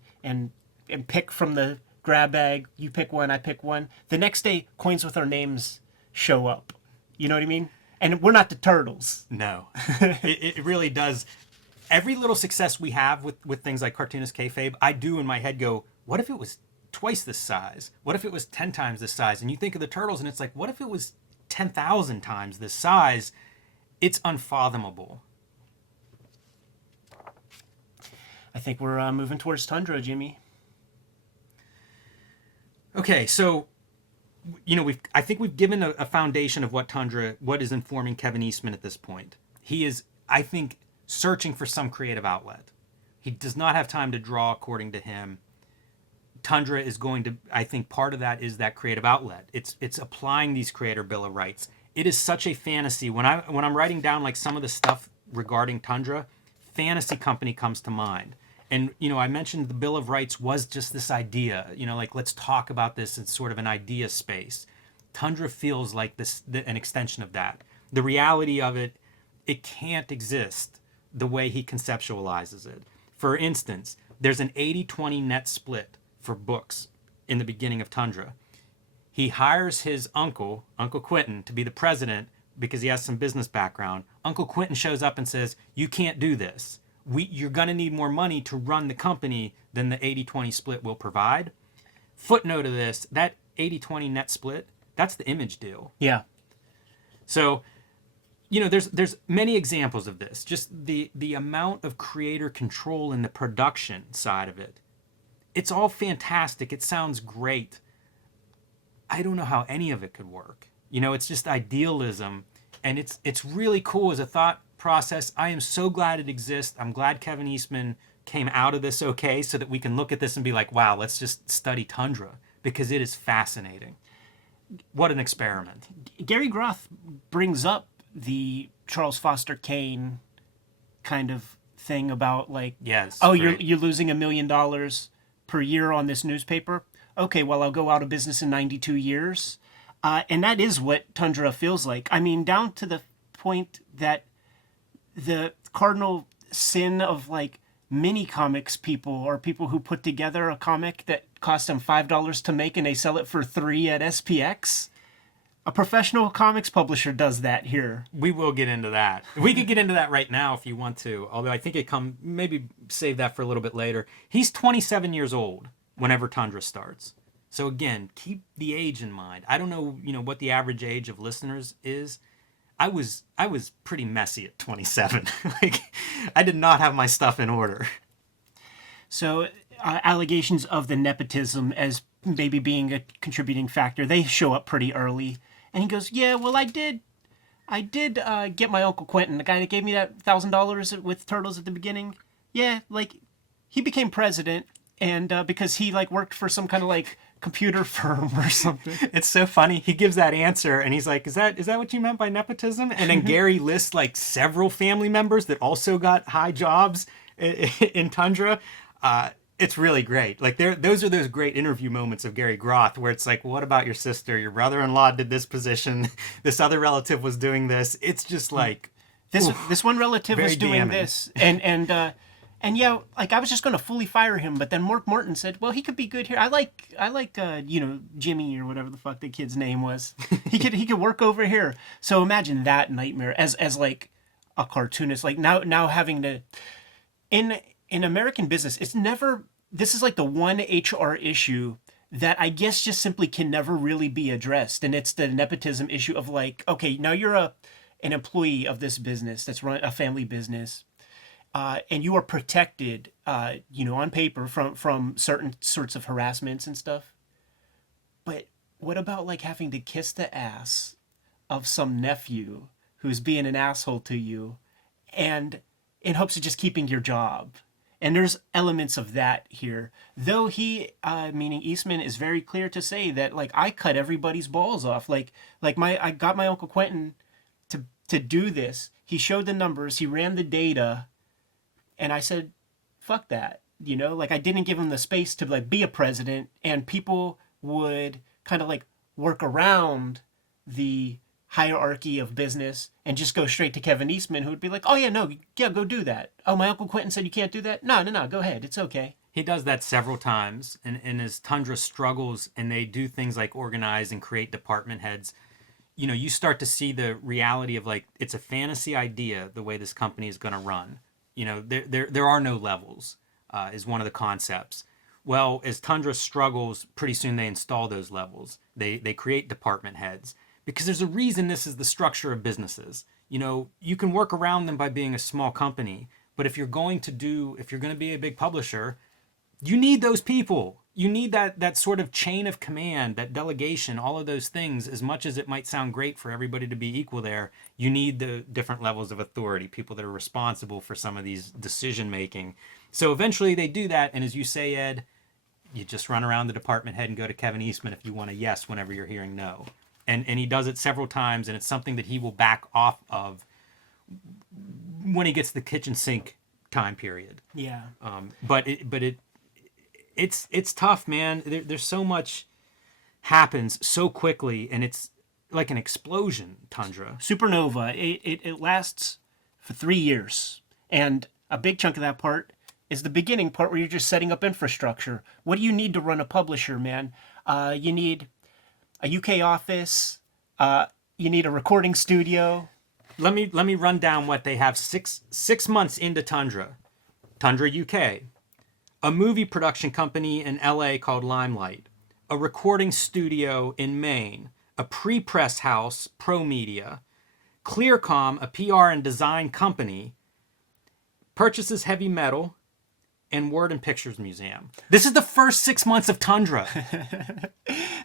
pick from the grab bag. You pick one, I pick one. The next day, coins with our names show up. You know what I mean? And we're not the turtles. No, it really does. Every little success we have with things like Cartoonist Kayfabe, I do in my head go, what if it was twice this size? What if it was 10 times this size? And you think of the turtles and it's like, what if it was 10,000 times this size? It's unfathomable. I think we're moving towards Tundra, Jimmy. Okay, so I think we've given a foundation of what is informing Kevin Eastman at this point. He is, I think, searching for some creative outlet. He does not have time to draw, according to him. Tundra is going to, I think part of that is that creative outlet. It's applying these creator bill of rights. It is such a fantasy. When I'm writing down like some of the stuff regarding Tundra, fantasy company comes to mind. And I mentioned the bill of rights was just this idea, like let's talk about this in sort of an idea space. Tundra feels like an extension of that. The reality of it can't exist the way he conceptualizes it. For instance, there's an 80-20 net split for books in the beginning of Tundra. He hires his Uncle Quentin, to be the president because he has some business background. Uncle Quentin shows up and says, you can't do this. You're going to need more money to run the company than the 80-20 split will provide. Footnote of this, that 80-20 net split, that's the Image deal. Yeah. So, there's many examples of this. Just the amount of creator control in the production side of it. It's all fantastic. It sounds great. I don't know how any of it could work. It's just idealism, and it's really cool as a thought process. I am so glad it exists. I'm glad Kevin Eastman came out of this okay, so that we can look at this and be like, wow, let's just study Tundra, because it is fascinating. What an experiment. Gary Groth brings up the Charles Foster Kane kind of thing about like, yes, oh, great. you're losing $1 million per year on this newspaper. Okay, well, I'll go out of business in 92 years. And that is what Tundra feels like. I mean, down to the point that the cardinal sin of like mini comics people or people who put together a comic that costs them $5 to make and they sell it for $3 at SPX. A professional comics publisher does that here. We will get into that. We could get into that right now if you want to, although I think maybe save that for a little bit later. He's 27 years old whenever Tundra starts. So again, keep the age in mind. I don't know, what the average age of listeners is. I was pretty messy at 27. Like, I did not have my stuff in order. So allegations of the nepotism as maybe being a contributing factor, they show up pretty early. And he goes, yeah, well, I did get my Uncle Quentin, the guy that gave me that $1,000 with Turtles at the beginning. Yeah, like, he became president, and because he, like, worked for some kind of, like, computer firm or something. It's so funny. He gives that answer, and he's like, is that what you meant by nepotism? And then Gary lists, like, several family members that also got high jobs in Tundra. It's really great. Like those are those great interview moments of Gary Groth where it's like, what about your sister? Your brother-in-law did this position. This other relative was doing this. It's just like This one relative very was doing damning. this, and yeah, like I was just going to fully fire him, but then Mark Martin said, "Well, he could be good here. I like Jimmy or whatever the fuck the kid's name was. He could work over here." So imagine that nightmare as like a cartoonist, like now having to in American business, it's never. This is like the one HR issue that I guess just simply can never really be addressed, and it's the nepotism issue of like, okay, now you're an employee of this business that's run a family business, and you are protected, on paper from certain sorts of harassments and stuff. But what about like having to kiss the ass of some nephew who's being an asshole to you, and in hopes of just keeping your job? And there's elements of that here, though he, meaning Eastman, is very clear to say that like I cut everybody's balls off. I got my Uncle Quentin to do this. He showed the numbers, he ran the data, and I said, fuck that. Like I didn't give him the space to like be a president, and people would kind of like work around the hierarchy of business and just go straight to Kevin Eastman, who would be like, oh yeah, no, yeah, go do that. Oh, my Uncle Quentin said you can't do that? No, go ahead. It's okay. He does that several times, and as Tundra struggles and they do things like organize and create department heads, you start to see the reality of like, it's a fantasy idea the way this company is going to run. There are no levels, is one of the concepts. Well, as Tundra struggles, pretty soon they install those levels. They create department heads because there's a reason this is the structure of businesses. You can work around them by being a small company, but if you're going to be a big publisher, you need those people. You need that sort of chain of command, that delegation, all of those things. As much as it might sound great for everybody to be equal there, you need the different levels of authority, people that are responsible for some of these decision making. So eventually they do that, and as you say, Ed, you just run around the department head and go to Kevin Eastman if you want a yes whenever you're hearing no. And he does it several times, and it's something that he will back off of when he gets the kitchen sink time period. Yeah. It's tough, man. There's so much happens so quickly, and it's like an explosion, Tundra. Supernova, it lasts for 3 years. And a big chunk of that part is the beginning part where you're just setting up infrastructure. What do you need to run a publisher, man? You need a UK office. You need a recording studio. Let me run down what they have. Six months into Tundra UK, a movie production company in LA called Limelight, a recording studio in Maine, a pre-press house, Pro Media, Clearcom, a PR and design company, purchases heavy metal, and Word and Pictures Museum. This is the first 6 months of Tundra.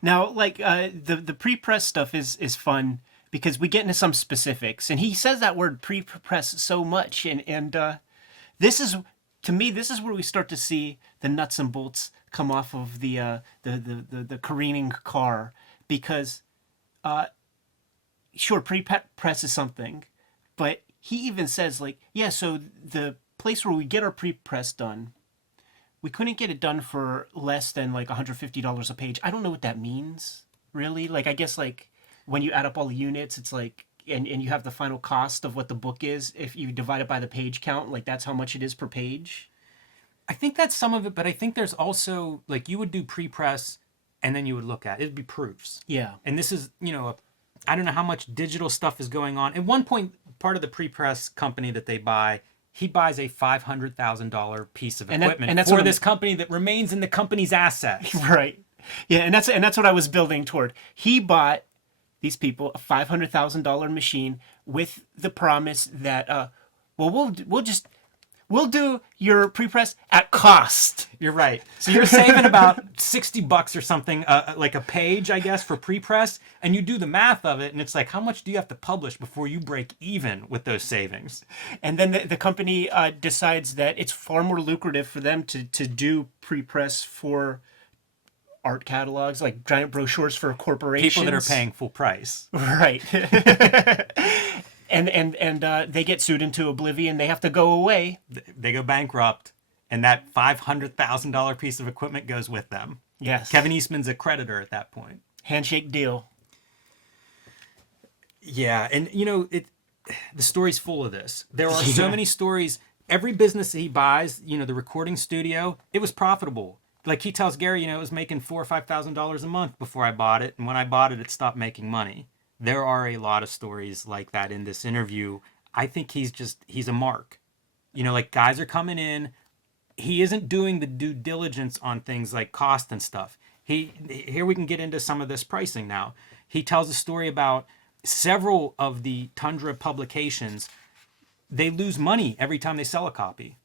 Now, like the pre-press stuff is fun because we get into some specifics, and he says that word pre-press so much, and this is, to me, this is where we start to see the nuts and bolts come off of the careening car, because sure, pre-press is something, but he even says like, yeah, so the place where we get our pre-press done, we couldn't get it done for less than like $150 a page. I don't know what that means, really. Like, I guess like when you add up all the units, it's like, and you have the final cost of what the book is. If you divide it by the page count, like that's how much it is per page. I think that's some of it, but I think there's also, like, you would do pre-press and then you would look at it. It'd be proofs. Yeah. And this is, I don't know how much digital stuff is going on. At one point, part of the pre-press company that they buy, he buys a $500,000 piece of equipment for this company that remains in the company's assets. Right. Yeah, and that's what I was building toward. He bought these people a $500,000 machine with the promise that, we'll do your pre-press at cost. You're right. So you're saving about $60 or something, like a page, I guess, for pre-press, and you do the math of it, and it's like, how much do you have to publish before you break even with those savings? And then the company decides that it's far more lucrative for them to do pre-press for art catalogs, like giant brochures for corporations. People that are paying full price. Right. And they get sued into oblivion. They have to go away. They go bankrupt. and that $500,000 piece of equipment goes with them. Yes. Kevin Eastman's a creditor at that point. Handshake deal. Yeah, and the story's full of this. There are so many stories. Every business that he buys, the recording studio, it was profitable. Like he tells Gary, it was making $4,000 or $5,000 a month before I bought it, and when I bought it, it stopped making money. There are a lot of stories like that in this interview. I think he's a mark. Like guys are coming in. He isn't doing the due diligence on things like cost and stuff. Here we can get into some of this pricing now. He tells a story about several of the Tundra publications. They lose money every time they sell a copy.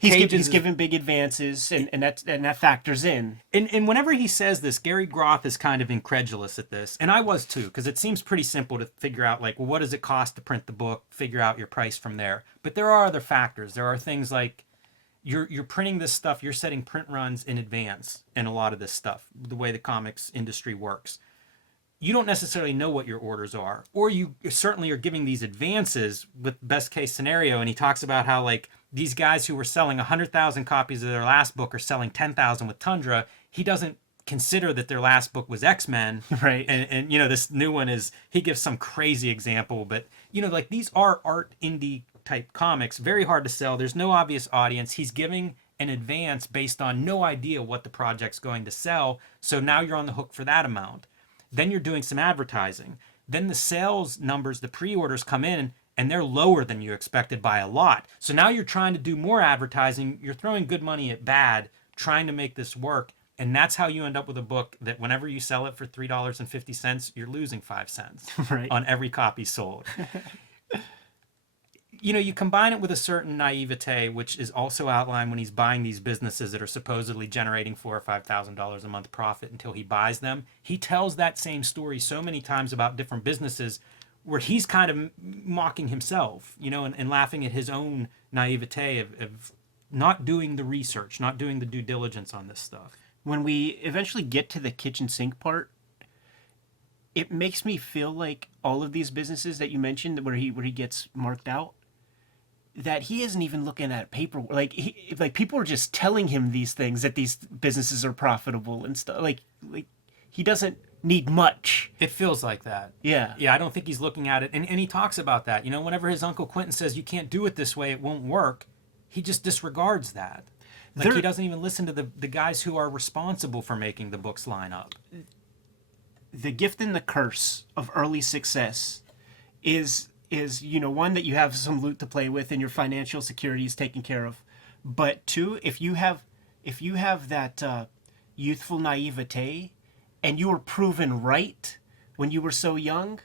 He's given big advances, and that factors in. And whenever he says this, Gary Groth is kind of incredulous at this, and I was too, because it seems pretty simple to figure out, like, well, what does it cost to print the book? Figure out your price from there. But there are other factors. There are things like you're printing this stuff. You're setting print runs in advance in a lot of this stuff. The way the comics industry works. You don't necessarily know what your orders are, or you certainly are giving these advances with best case scenario. And he talks about how like these guys who were selling 100,000 copies of their last book are selling 10,000 with Tundra. He doesn't consider that their last book was X-Men. Right. And this new one is, he gives some crazy example, but like these are art indie type comics, very hard to sell. There's no obvious audience. He's giving an advance based on no idea what the project's going to sell. So now you're on the hook for that amount. Then you're doing some advertising. Then the sales numbers, the pre-orders come in, and they're lower than you expected by a lot. So now you're trying to do more advertising. You're throwing good money at bad, trying to make this work. And that's how you end up with a book that whenever you sell it for $3.50, you're losing 5 cents Right. on every copy sold. You combine it with a certain naivete, which is also outlined when he's buying these businesses that are supposedly generating $4,000 or $5,000 a month profit until he buys them. He tells that same story so many times about different businesses where he's kind of mocking himself, and laughing at his own naivete of not doing the research, not doing the due diligence on this stuff. When we eventually get to the kitchen sink part, it makes me feel like all of these businesses that you mentioned where he gets marked out, that he isn't even looking at paperwork. Like people are just telling him these things, that these businesses are profitable and stuff. Like he doesn't need much. It feels like that. Yeah. Yeah, I don't think he's looking at it. And he talks about that. Whenever his Uncle Quentin says, you can't do it this way, it won't work, he just disregards that. Like he doesn't even listen to the guys who are responsible for making the books line up. The gift and the curse of early success is one, that you have some loot to play with and your financial security is taken care of. But two, if you have that youthful naivete and you were proven right when you were so young,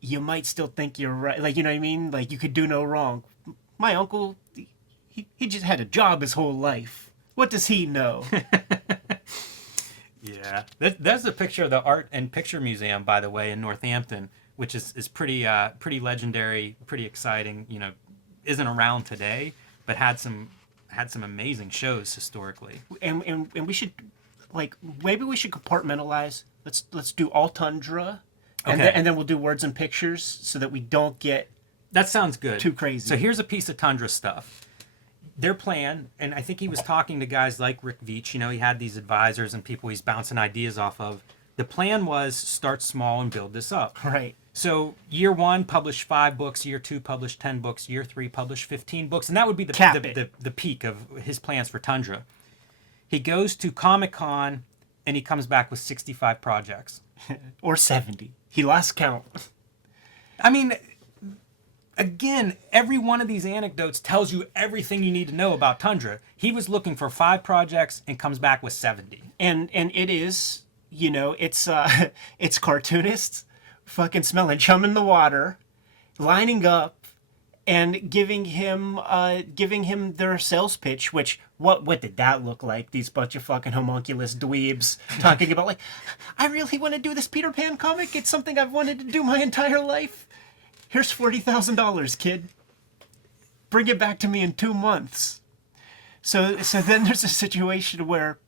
you might still think you're right. Like, you know what I mean? Like you could do no wrong. My uncle, he just had a job his whole life. What does he know? Yeah. That's a picture of the Art and Picture Museum, by the way, in Northampton, which is pretty legendary, pretty exciting. Isn't around today, but had some amazing shows historically. And we should, like, maybe we should compartmentalize. Let's do all Tundra, and Okay. then we'll do words and pictures so that we don't get That sounds good. too crazy. So here's a piece of Tundra stuff. Their plan, and I think he was talking to guys like Rick Veitch, he had these advisors and people he's bouncing ideas off of. The plan was start small and build this up. Right. So year 1, publish 5 books. Year 2, publish 10 books. Year 3, publish 15 books. And that would be the peak of his plans for Tundra. He goes to Comic-Con and he comes back with 65 projects. Or 70. He lost count. I mean, again, every one of these anecdotes tells you everything you need to know about Tundra. He was looking for 5 projects and comes back with 70. And it is, it's cartoonists fucking smelling chum in the water, lining up and giving him their sales pitch, which what did that look like? These bunch of fucking homunculus dweebs talking about, like, I really want to do this Peter Pan comic. It's something I've wanted to do my entire life. Here's $40,000, kid. Bring it back to me in 2 months. So then there's a situation where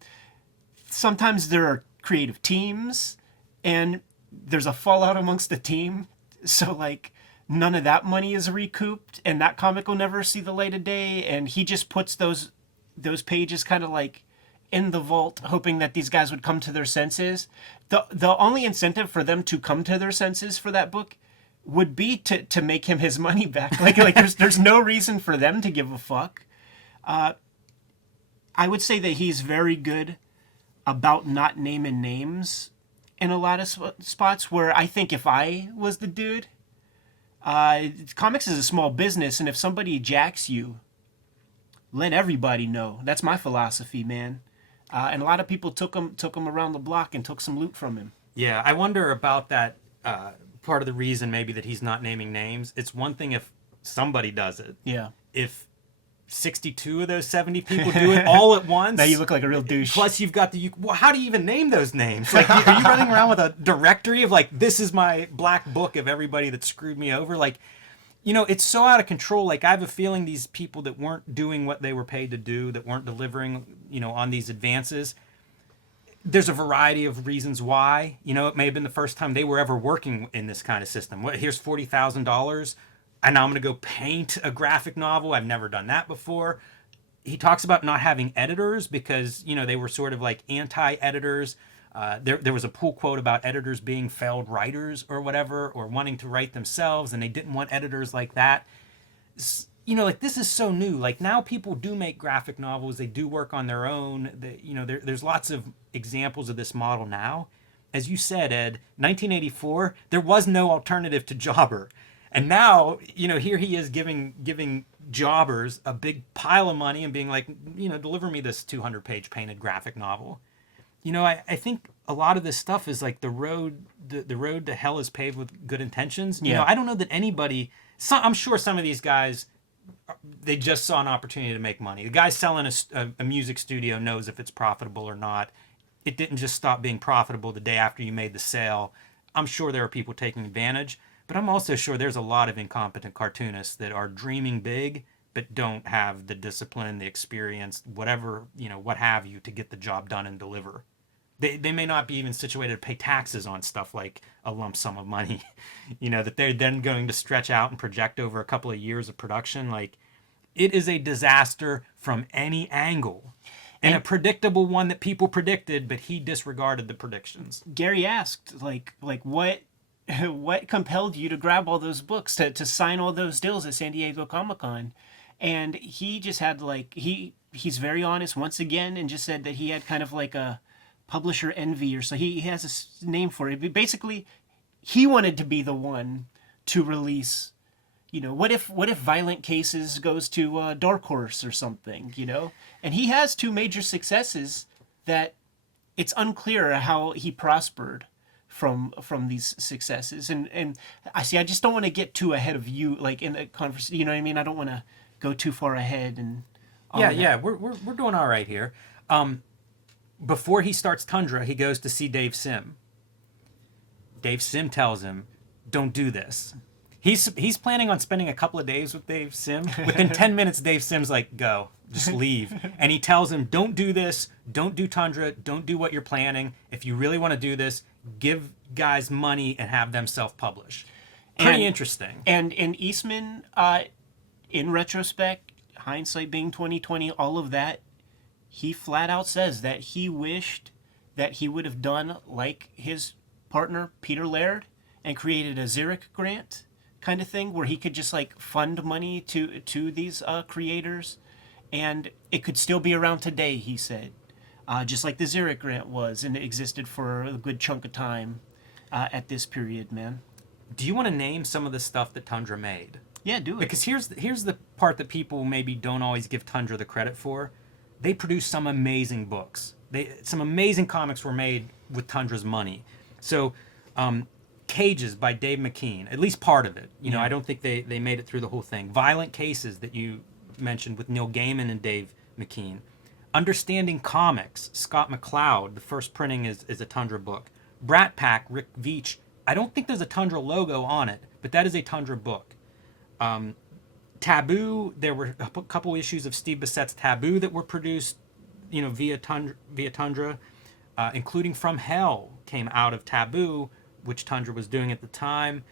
sometimes there are creative teams and there's a fallout amongst the team. So, like, none of that money is recouped, and that comic will never see the light of day. And he just puts those pages kind of like in the vault, hoping that these guys would come to their senses. The only incentive for them to come to their senses for that book would be to make him his money back. Like there's no reason for them to give a fuck. I would say that he's very good about not naming names in a lot of spots, where I think if I was the dude, comics is a small business, and if somebody jacks you, let everybody know. That's my philosophy, man. And a lot of people took him around the block and took some loot from him. Yeah, I wonder about that. Part of the reason maybe that he's not naming names. It's one thing if somebody does it. Yeah. If 62 of those 70 people do it all at once. Now you look like a real douche. Plus, you've got well, how do you even name those names? Like, are you running around with a directory of like, this is my black book of everybody that screwed me over? Like, it's so out of control. Like, I have a feeling these people that weren't doing what they were paid to do, that weren't delivering, on these advances, there's a variety of reasons why. It may have been the first time they were ever working in this kind of system. Here's $40,000. And now I'm going to go paint a graphic novel. I've never done that before. He talks about not having editors because, they were sort of like anti-editors. There was a pull quote about editors being failed writers or whatever, or wanting to write themselves, and they didn't want editors like that. Like, this is so new. Like, now people do make graphic novels. They do work on their own. There's lots of examples of this model now. As you said, Ed, 1984, there was no alternative to Jobber. And now, here he is giving jobbers a big pile of money and being like, deliver me this 200-page painted graphic novel. I think a lot of this stuff is like the road to hell is paved with good intentions. Yeah. I don't know that anybody, I'm sure some of these guys, they just saw an opportunity to make money. The guy selling a music studio knows if it's profitable or not. It didn't just stop being profitable the day after you made the sale. I'm sure there are people taking advantage. But I'm also sure there's a lot of incompetent cartoonists that are dreaming big, but don't have the discipline, the experience, whatever, what have you, to get the job done and deliver. They may not be even situated to pay taxes on stuff like a lump sum of money, that they're then going to stretch out and project over a couple of years of production. Like, it is a disaster from any angle. And a predictable one that people predicted, but he disregarded the predictions. Gary asked, like what compelled you to grab all those books, to sign all those deals at San Diego Comic-Con? And he just had he's very honest once again, and just said that he had kind of like a publisher envy, or so he has a name for it. But basically, he wanted to be the one to release, what if Violent Cases goes to Dark Horse or something, And he has two major successes that it's unclear how he prospered from these successes. And I just don't want to get too ahead of you, like in the conversation. You know what I mean? I don't want to go too far ahead. And yeah, we're doing all right here. Before he starts Tundra, he goes to see Dave Sim. Dave Sim tells him, "Don't do this." He's planning on spending a couple of days with Dave Sim. Within 10 minutes, Dave Sim's like, "Go, just leave." And he tells him, "Don't do this. Don't do Tundra. Don't do what you're planning. If you really want to do this, give guys money and have them self-publish." Pretty interesting. And Eastman, in retrospect, hindsight being 2020, all of that, he flat out says that he wished that he would have done like his partner Peter Laird and created a Zurich grant kind of thing, where he could just like fund money to these creators, and it could still be around today, he said, just like the Zurich grant was, and it existed for a good chunk of time at this period, man. Do you want to name some of the stuff that Tundra made? Yeah, do it. Because here's the part that people maybe don't always give Tundra the credit for. They produced some amazing books. Some amazing comics were made with Tundra's money. So, Cages by Dave McKean, at least part of it. I don't think they made it through the whole thing. Violent Cases that you mentioned with Neil Gaiman and Dave McKean. Understanding Comics, Scott McCloud, the first printing is a Tundra book. Brat Pack, Rick Veitch. I don't think there's a Tundra logo on it, but that is a Tundra book. Taboo, there were a couple issues of Steve Bissett's Taboo that were produced, via Tundra, including From Hell came out of Taboo, which Tundra was doing at the time.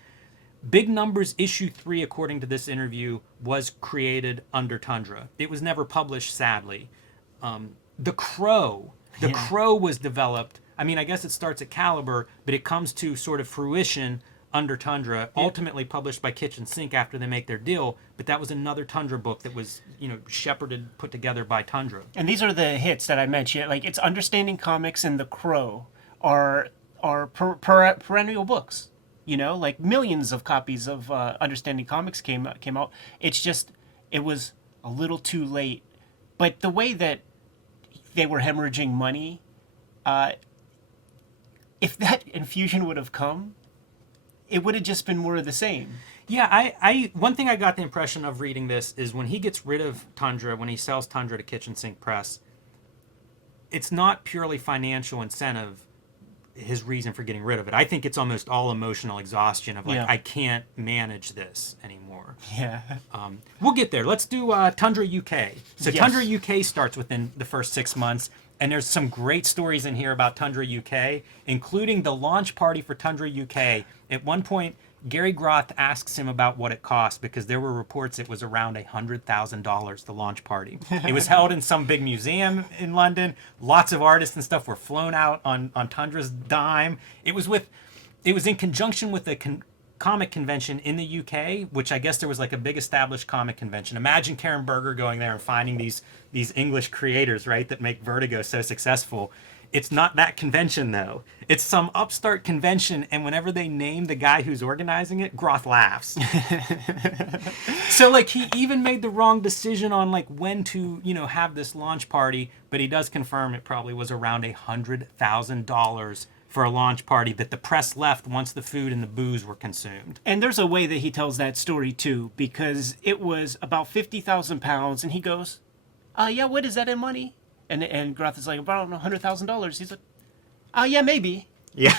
Big Numbers issue 3, according to this interview, was created under Tundra. It was never published, sadly. The Crow. The Yeah. Crow was developed. I mean, I guess it starts at Caliber, but it comes to sort of fruition under Tundra, ultimately published by Kitchen Sink after they make their deal. But that was another Tundra book that was, shepherded, put together by Tundra. And these are the hits that I mentioned. Like, it's Understanding Comics and The Crow are perennial books. Like millions of copies of Understanding Comics came out. It's just, it was a little too late. But the way that they were hemorrhaging money, if that infusion would have come, it would have just been more of the same. Yeah, I one thing I got the impression of reading this is when he gets rid of Tundra, when he sells Tundra to Kitchen Sink Press, it's not purely financial incentive, his reason for getting rid of it. I think it's almost all emotional exhaustion of Yeah. I can't manage this anymore. Yeah. We'll get there. Let's do Tundra UK. So Yes. Tundra UK starts within the first 6 months, and there's some great stories in here about Tundra UK, including the launch party for Tundra UK. At one point, Gary Groth asks him about what it cost because there were reports it was around $100,000, the launch party. It was held in some big museum in London. Lots of artists and stuff were flown out on Tundra's dime. It was in conjunction with a comic convention in the UK, which I guess there was like a big established comic convention. Imagine Karen Berger going there and finding these English creators, right, that make Vertigo so successful. It's not that convention, though. It's some upstart convention, and whenever they name the guy who's organizing it, Groth laughs. So, he even made the wrong decision on, when to, have this launch party, but he does confirm it probably was around $100,000 for a launch party that the press left once the food and the booze were consumed. And there's a way that he tells that story, too, because it was about 50,000 pounds, and he goes, yeah, what is that in money? And Groth is like, about $100,000. He's like, yeah, maybe. Yeah.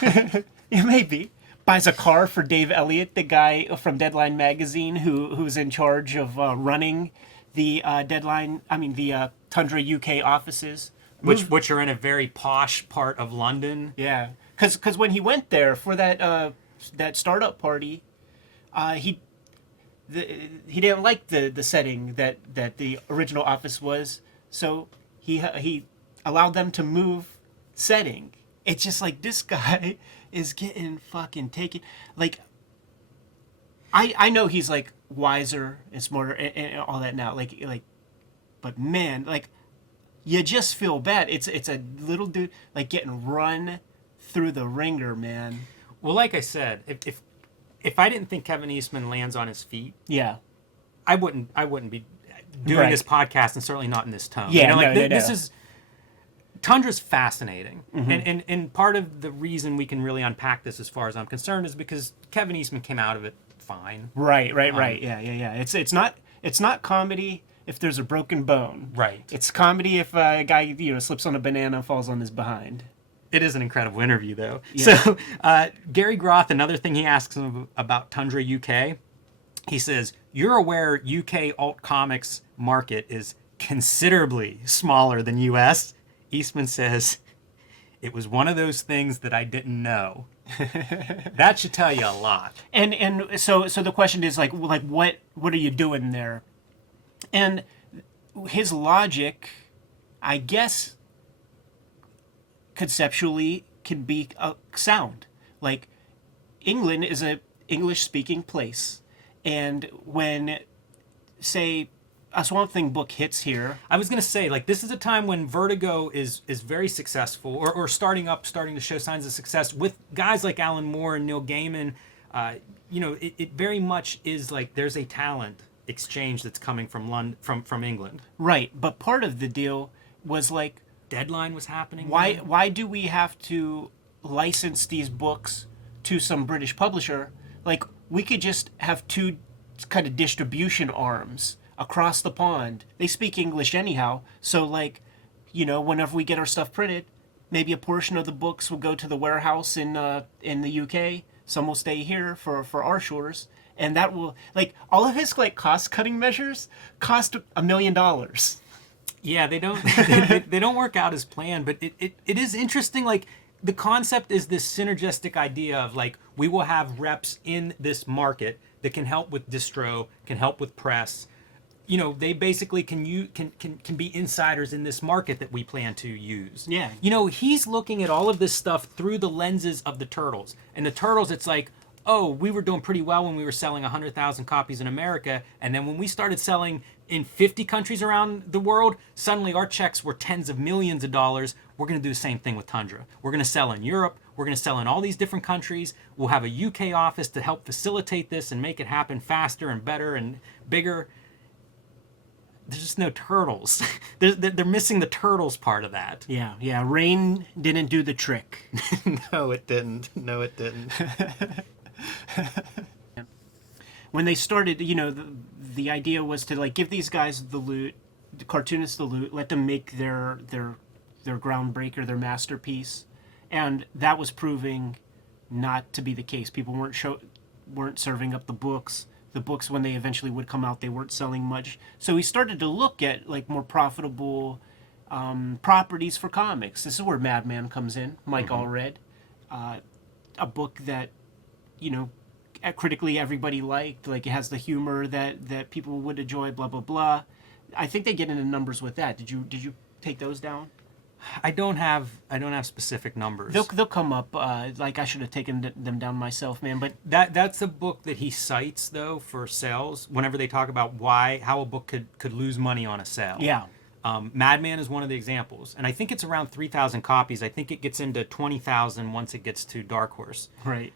Yeah, maybe. Buys a car for Dave Elliott, the guy from Deadline magazine who's in charge of running the Tundra UK offices. Which are in a very posh part of London. Yeah, because when he went there for that startup party, he didn't like the setting that the original office was, so he allowed them to move setting. It's just like, this guy is getting fucking taken. I know he's wiser and smarter and all that now. But man, you just feel bad. It's a little dude getting run through the ringer, man. Well, like I said, if I didn't think Kevin Eastman lands on his feet, Yeah. I wouldn't be doing Right. this podcast, and certainly not in this tone. Yeah, This no. is Tundra's fascinating, Mm-hmm. and part of the reason we can really unpack this, as far as I'm concerned, is because Kevin Eastman came out of it fine. Right. Yeah. It's not comedy if there's a broken bone. Right. It's comedy if a guy slips on a banana and falls on his behind. It is an incredible interview, though. Yeah. So Gary Groth, another thing he asks him about Tundra UK, he says, "You're aware UK alt comics market is considerably smaller than US?" Eastman says, "It was one of those things that I didn't know." That should tell you a lot. And so the question is what are you doing there? And his logic, I guess, conceptually can be sound. England is a English-speaking place, and when, say, a Swamp Thing book hits here. I was going to say, this is a time when Vertigo is very successful, or starting to show signs of success with guys like Alan Moore and Neil Gaiman. It very much is there's a talent exchange that's coming from London, from England. Right, but part of the deal was Deadline was happening. why do we have to license these books to some British publisher? We could just have two kind of distribution arms across the pond. They speak English anyhow, so whenever we get our stuff printed, maybe a portion of the books will go to the warehouse in the UK. Some will stay here for our shores, and that will all of his cost cutting measures cost $1 million. Yeah, they don't they don't work out as planned, but it is interesting. the concept is this synergistic idea of like, we will have reps in this market that can help with distro, can help with press. You know, they basically can be insiders in this market that we plan to use. Yeah. You know, he's looking at all of this stuff through the lenses of the Turtles. And the Turtles, it's like, oh, we were doing pretty well when we were selling 100,000 copies in America, and then when we started selling in 50 countries around the world, suddenly our checks were tens of millions of dollars. We're going to do the same thing with Tundra. We're going to sell in Europe. We're going to sell in all these different countries. We'll have a UK office to help facilitate this and make it happen faster and better and bigger. There's just no Turtles. They're missing the Turtles part of that. Yeah. Rain didn't do the trick. No, it didn't. No, it didn't. When they started, you know, the idea was to like give these guys the loot, the cartoonists the loot, let them make their groundbreaker, their masterpiece, and that was proving not to be the case. People weren't serving up the books. The books, when they eventually would come out, they weren't selling much. So he started to look at like more profitable properties for comics. This is where Madman comes in, Mike Allred, a book that, you know, critically everybody liked. Like, it has the humor that people would enjoy. Blah blah blah. I think they get into numbers with that. Did you take those down? I don't have specific numbers. They'll come up. Like, I should have taken them down myself, man. But That's a book that he cites though for sales. Whenever they talk about how a book could lose money on a sale. yeah, Madman is one of the examples, and I think it's around 3,000 copies. I think it gets into 20,000 once it gets to Dark Horse. right.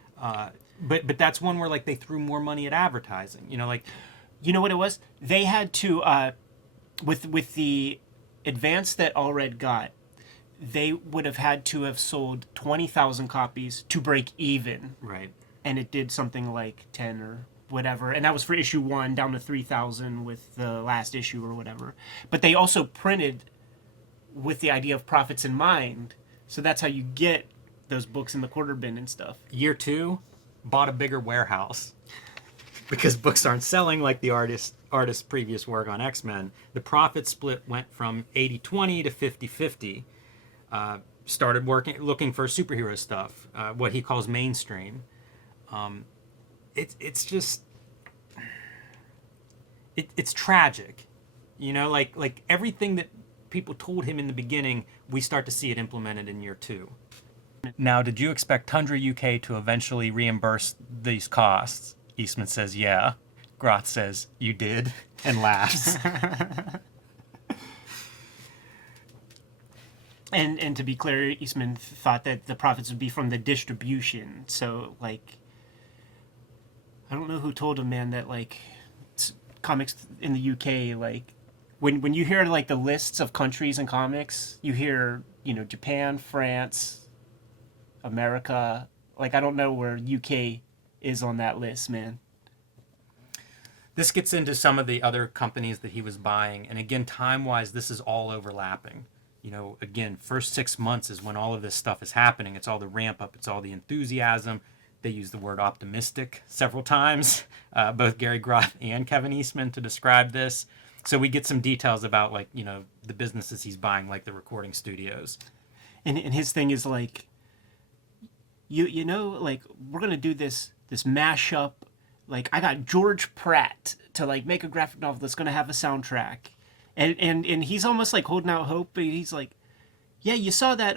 But that's one where like they threw more money at advertising. You know, like, You know what it was? They had to with the advance that Allred got, they would have had to have sold 20,000 copies to break even. right. And it did something like 10 or whatever. And that was for issue 1, down to 3,000 with the last issue or whatever. But they also printed with the idea of profits in mind. So that's how you get those books in the quarter bin and stuff. Year 2, bought a bigger warehouse because books aren't selling like the artist's previous work on X-Men. The profit split went from 80-20 to 50-50. Started looking for superhero stuff, what he calls mainstream. It's just it's tragic, you know. Like everything that people told him in the beginning, we start to see it implemented in year 2. Now, did you expect Tundra UK to eventually reimburse these costs? Eastman says, yeah. Groth says, you did, and laughs. And to be clear, Eastman thought that the profits would be from the distribution. So, like, I don't know who told him, man, that, like, comics in the UK, like, when you hear, like, the lists of countries and comics, you hear, you know, Japan, France, America. Like, I don't know where UK is on that list, man. This gets into some of the other companies that he was buying. And again, time-wise, this is all overlapping. You know, again, first 6 months is when all of this stuff is happening. It's all the ramp up. It's all the enthusiasm. They use the word optimistic several times, both Gary Groth and Kevin Eastman, to describe this. So we get some details about, like, you know, the businesses he's buying, like the recording studios. And his thing is, like, you know, like, we're going to do this mashup. Like, I got George Pratt to, like, make a graphic novel that's going to have a soundtrack. And he's almost like holding out hope, but he's like, yeah, you saw that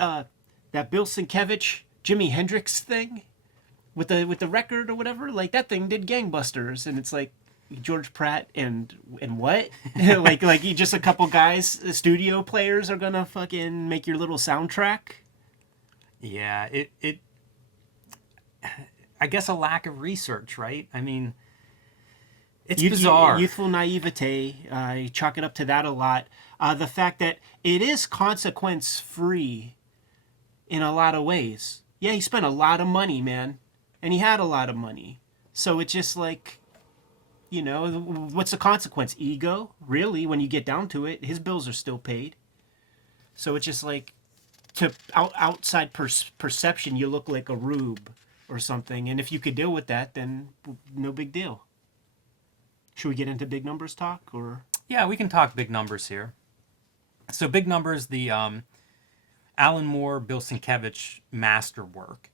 Bill Sienkiewicz, Jimi Hendrix thing with the record or whatever? Like, that thing did gangbusters. And it's like, George Pratt and what? like you just a couple guys, studio players, are gonna fucking make your little soundtrack? Yeah, it I guess a lack of research, right? I mean, it's bizarre. Youthful naivete. I chalk it up to that a lot. The fact that it is consequence-free in a lot of ways. Yeah, he spent a lot of money, man. And he had a lot of money. So it's just like, you know, what's the consequence? Ego? Really, when you get down to it, his bills are still paid. So it's just like, to outside perception, you look like a rube or something. And if you could deal with that, then no big deal. Should we get into big numbers talk, or? Yeah, we can talk big numbers here. So big numbers, the Alan Moore, Bill Sienkiewicz masterwork.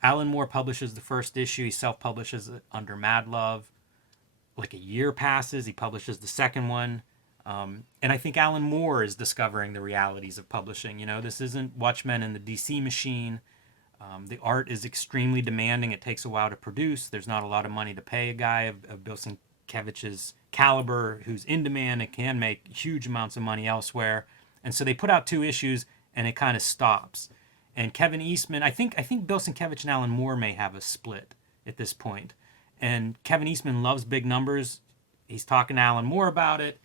Alan Moore publishes the first issue. He self-publishes it under Mad Love. Like a year passes, he publishes the second one. And I think Alan Moore is discovering the realities of publishing. You know, this isn't Watchmen and the DC Machine. The art is extremely demanding. It takes a while to produce. There's not a lot of money to pay a guy of Bill Sienkiewicz's caliber who's in demand and can make huge amounts of money elsewhere. And so they put out 2 issues and it kind of stops. And Kevin Eastman, I think Bill Sienkiewicz and Alan Moore may have a split at this point. And Kevin Eastman loves big numbers. He's talking to Alan Moore about it.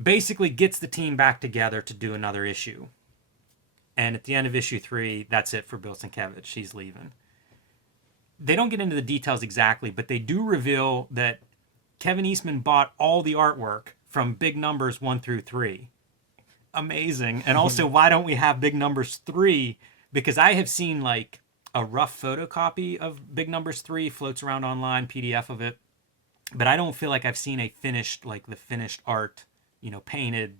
Basically gets the team back together to do another issue. And at the end of issue 3, that's it for Bill Sienkiewicz. She's leaving. They don't get into the details exactly, but they do reveal that Kevin Eastman bought all the artwork from big numbers 1 through 3. Amazing. And also, why don't we have big numbers 3? Because I have seen like a rough photocopy of big numbers 3 floats around online, PDF of it. But I don't feel like I've seen a finished, like the finished art, you know, painted,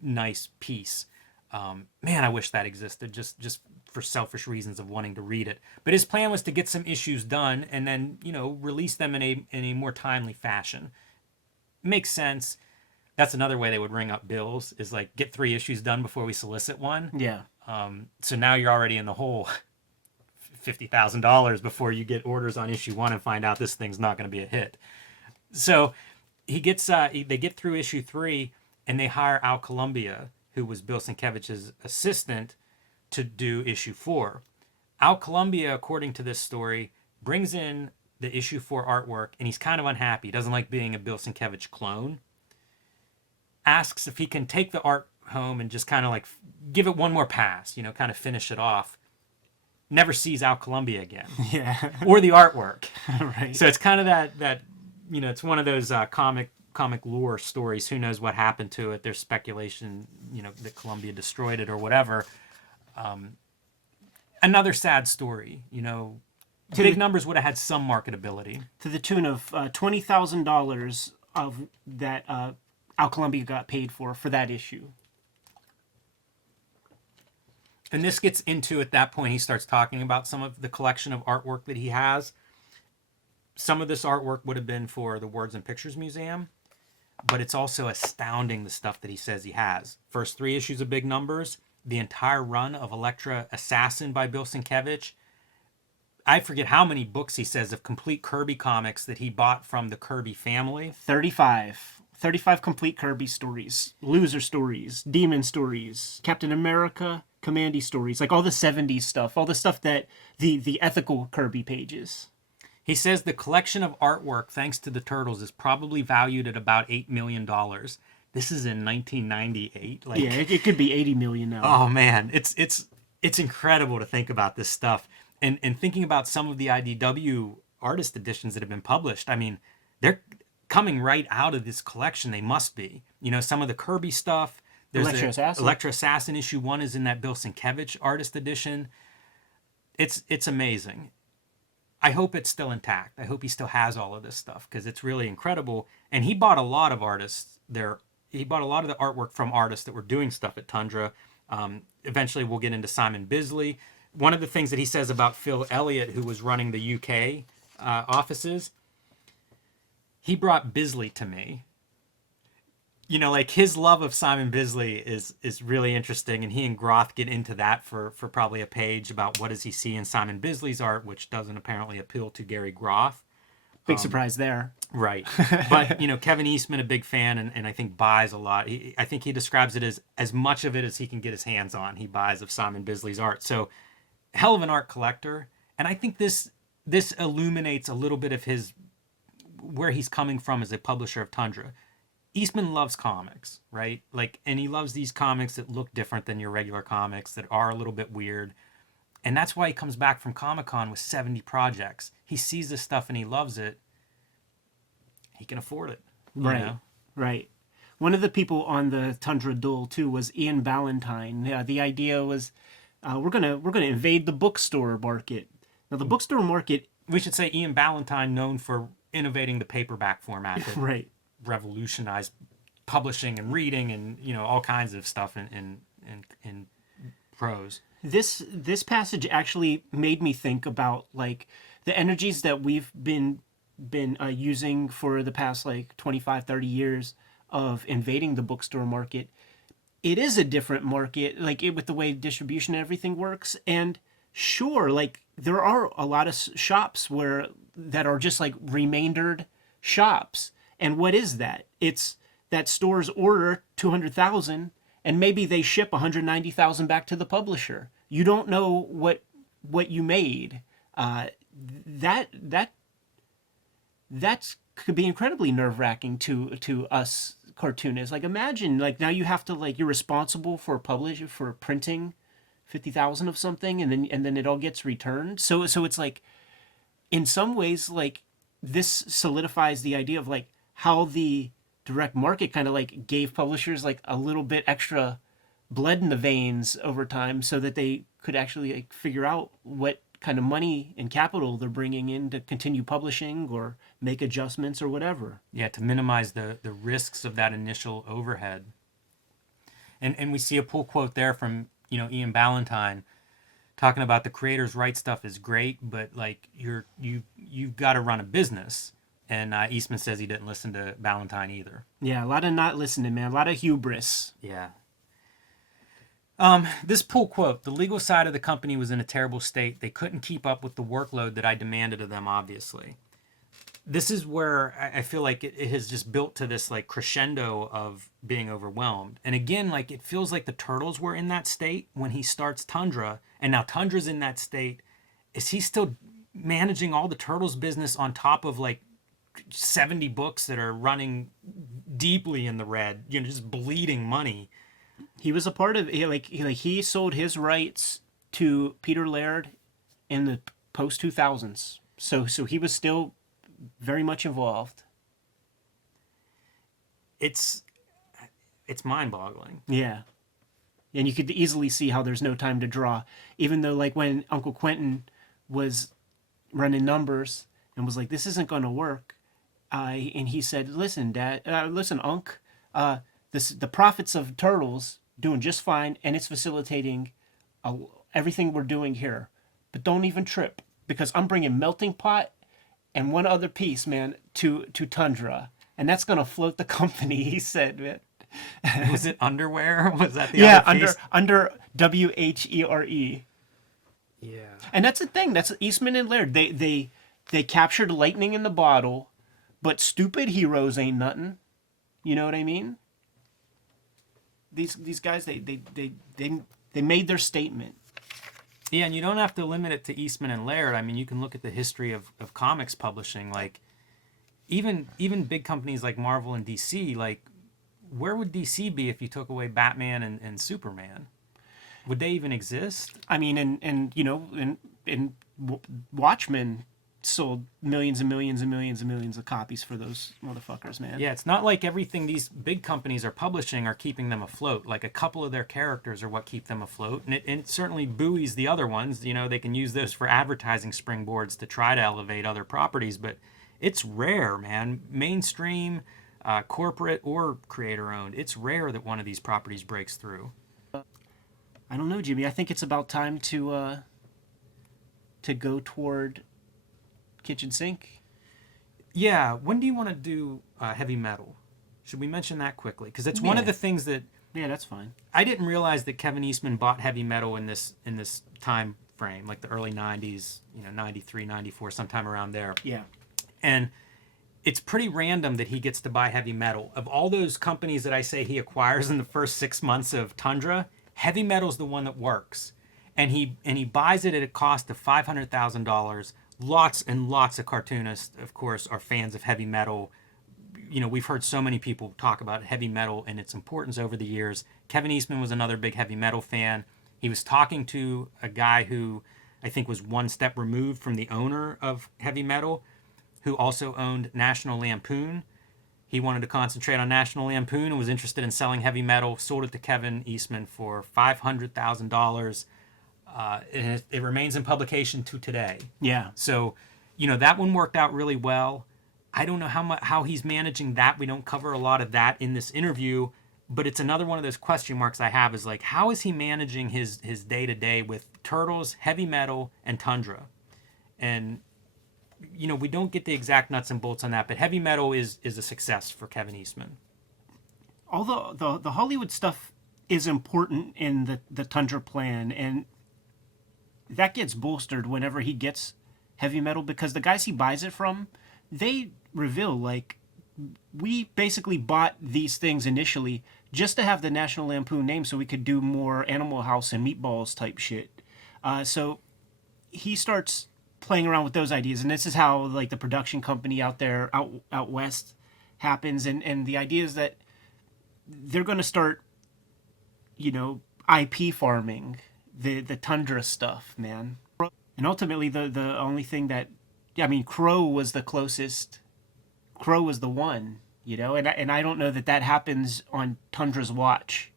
nice piece. Man, I wish that existed just for selfish reasons of wanting to read it. But his plan was to get some issues done and then, you know, release them in a more timely fashion. Makes sense. That's another way they would ring up bills is like get 3 issues done before we solicit one. Yeah. So now you're already in the hole $50,000 before you get orders on issue 1 and find out this thing's not going to be a hit. So he gets they get through issue 3 and they hire Al Columbia, who was Bill Sienkiewicz's assistant, to do issue 4. Al Columbia, according to this story, brings in the issue 4 artwork, and he's kind of unhappy. He doesn't like being a Bill Sienkiewicz clone. Asks if he can take the art home and just kind of like give it one more pass, you know, kind of finish it off. Never sees Al Columbia again. Yeah. Or the artwork. Right. So it's kind of that you know, it's one of those comic lore stories. Who knows what happened to it? There's speculation, you know, that Columbia destroyed it or whatever. Another sad story, you know. Big numbers would have had some marketability. To the tune of $20,000 of that Al Columbia got paid for that issue. And this gets into, at that point, he starts talking about some of the collection of artwork that he has. Some of this artwork would have been for the Words and Pictures Museum, but it's also astounding the stuff that he says he has. First 3 issues of Big Numbers, the entire run of Elektra Assassin by Bill Sienkiewicz. I forget how many books he says of complete Kirby comics that he bought from the Kirby family. 35 complete Kirby stories, Loser stories, Demon stories, Captain America, Commandy stories, like all the 70s stuff, all the stuff that the ethical Kirby pages. He says the collection of artwork, thanks to the Turtles, is probably valued at about $8 million. This is in 1998. Like, yeah, it could be 80 million now. Oh man, it's incredible to think about this stuff, and thinking about some of the IDW artist editions that have been published. I mean, they're coming right out of this collection. They must be. You know, some of the Kirby stuff. There's Elektra Assassin issue 1 is in that Bill Sienkiewicz artist edition. It's amazing. I hope it's still intact. I hope he still has all of this stuff because it's really incredible. And he bought a lot of artists there. He bought a lot of the artwork from artists that were doing stuff at Tundra. Eventually, we'll get into Simon Bisley. One of the things that he says about Phil Elliott, who was running the UK offices, he brought Bisley to me. You know, like his love of Simon Bisley is really interesting, and he and Groth get into that for probably a page about what does he see in Simon Bisley's art, which doesn't apparently appeal to Gary Groth. Big surprise there. Right. But, you know, Kevin Eastman, a big fan, and I think buys a lot. I think he describes it as much of it as he can get his hands on. He buys of Simon Bisley's art. So, hell of an art collector. And I think this illuminates a little bit of where he's coming from as a publisher of Tundra. Eastman loves comics, right? Like, and he loves these comics that look different than your regular comics, that are a little bit weird. And that's why he comes back from Comic-Con with 70 projects. He sees this stuff and he loves it. He can afford it. Right, You know? right. One of the people on the Tundra Duel, too, was Ian Ballantyne. The idea was we're gonna invade the bookstore market. Now, the bookstore market... We should say Ian Ballantyne, known for innovating the paperback format. That right. revolutionized publishing and reading and, you know, all kinds of stuff in prose. This passage actually made me think about like the energies that we've been using for the past like 25, 30 years of invading the bookstore market. It is a different market, like with the way distribution and everything works. And sure, like there are a lot of shops that are just like remaindered shops. And what is that? It's that stores order 200,000 and maybe they ship 190,000 back to the publisher. You don't know what you made. That could be incredibly nerve-wracking to us cartoonists. Like imagine like now you have to like you're responsible for printing 50,000 of something and then it all gets returned. So it's like in some ways like this solidifies the idea of like how the direct market kind of like gave publishers like a little bit extra blood in the veins over time so that they could actually like figure out what kind of money and capital they're bringing in to continue publishing or make adjustments or whatever. Yeah, to minimize the risks of that initial overhead. And we see a pull quote there from, Ian Ballantine talking about the creators write stuff is great, but like you've got to run a business. And Eastman says he didn't listen to Ballantine either. Yeah, a lot of not listening, man. A lot of hubris. Yeah. This pull quote, the legal side of the company was in a terrible state. They couldn't keep up with the workload that I demanded of them, obviously. This is where I feel like it has just built to this like crescendo of being overwhelmed. And again, like it feels like the Turtles were in that state when he starts Tundra, and now Tundra's in that state. Is he still managing all the Turtles business on top of like 70 books that are running deeply in the red, just bleeding money? He was a part of it. He sold his rights to Peter Laird in the post 2000s. So he was still very much involved. It's mind-boggling. Yeah. And you could easily see how there's no time to draw. Even though like when Uncle Quentin was running numbers and was like, this isn't going to work. And he said, listen, Dad, listen, Unc, the profits of Turtles doing just fine, and it's facilitating everything we're doing here. But don't even trip, because I'm bringing Melting Pot and one other piece, man, to Tundra, and that's gonna float the company. He said, man. Was it underwear? Was that the other piece? under WHERE. Yeah. And that's the thing. That's Eastman and Laird. They captured lightning in the bottle, but stupid heroes ain't nothing. You know what I mean? These guys they made their statement. Yeah, and you don't have to limit it to Eastman and Laird. I mean, you can look at the history of comics publishing. Like, even big companies like Marvel and DC. Like, where would DC be if you took away Batman and Superman? Would they even exist? I mean, and Watchmen sold millions and millions and millions and millions of copies for those motherfuckers, man. Yeah, it's not like everything these big companies are publishing are keeping them afloat. Like a couple of their characters are what keep them afloat, and it certainly buoys the other ones. They can use those for advertising springboards to try to elevate other properties, but it's rare, man. Mainstream, corporate or creator owned, it's rare that one of these properties breaks through. I don't know, Jimmy. I think it's about time to go toward kitchen sink. Yeah, when do you want to do heavy metal? Should we mention that quickly? Because it's one of the things that... Yeah, that's fine. I didn't realize that Kevin Eastman bought heavy metal in this time frame, like the early 90s, 93, 94, sometime around there. Yeah. And it's pretty random that he gets to buy heavy metal. Of all those companies that I say he acquires in the first 6 months of Tundra, heavy metal's the one that works. And he buys it at a cost of $500,000. Lots and lots of cartoonists, of course, are fans of heavy metal. We've heard so many people talk about heavy metal and its importance over the years. Kevin Eastman was another big heavy metal fan. He was talking to a guy who I think was one step removed from the owner of heavy metal, who also owned National Lampoon. He wanted to concentrate on National Lampoon and was interested in selling heavy metal, sold it to Kevin Eastman for $500,000. And it remains in publication to today. Yeah. So, that one worked out really well. I don't know how he's managing that. We don't cover a lot of that in this interview. but it's another one of those question marks I have is like, how is he managing his day-to-day with Turtles, Heavy Metal, and Tundra? And, you know, we don't get the exact nuts and bolts on that, but Heavy Metal is a success for Kevin Eastman. Although the Hollywood stuff is important in the Tundra plan, and that gets bolstered whenever he gets Heavy Metal, because the guys he buys it from, they reveal, like, we basically bought these things initially just to have the National Lampoon name so we could do more Animal House and Meatballs type shit. So he starts playing around with those ideas, and this is how, like, the production company out there, out west happens, and the idea is that they're going to start, you know, IP farming the Tundra stuff, man. And ultimately, the only thing that, I mean, Crow was the closest. Crow was the one, you know, and I don't know that happens on Tundra's watch.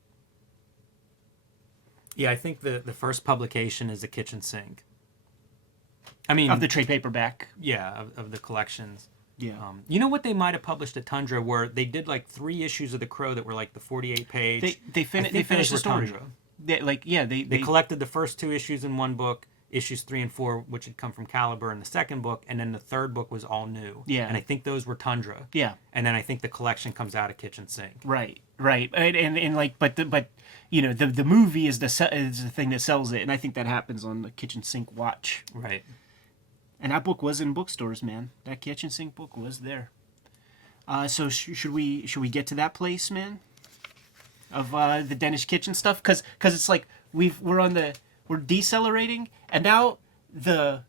Yeah, I think the first publication is the kitchen sink. I mean, Of the trade paperback. yeah, of the collections. Yeah. You know what they might have published at Tundra, where they did like 3 issues of the Crow that were like the 48-page. They finished the story. Tundra. They collected the first 2 issues in one book, issues 3 and 4, which had come from Caliber in the second book, and then the third book was all new. Yeah. And I think those were Tundra. Yeah. And then I think the collection comes out of Kitchen Sink. Right. And like, but you know, the movie is the thing that sells it, and I think that happens on the Kitchen Sink watch. Right. And that book was in bookstores, man. That Kitchen Sink book was there. So should we get to that place, man? Of the Danish Kitchen stuff, because it's like we're decelerating, and now the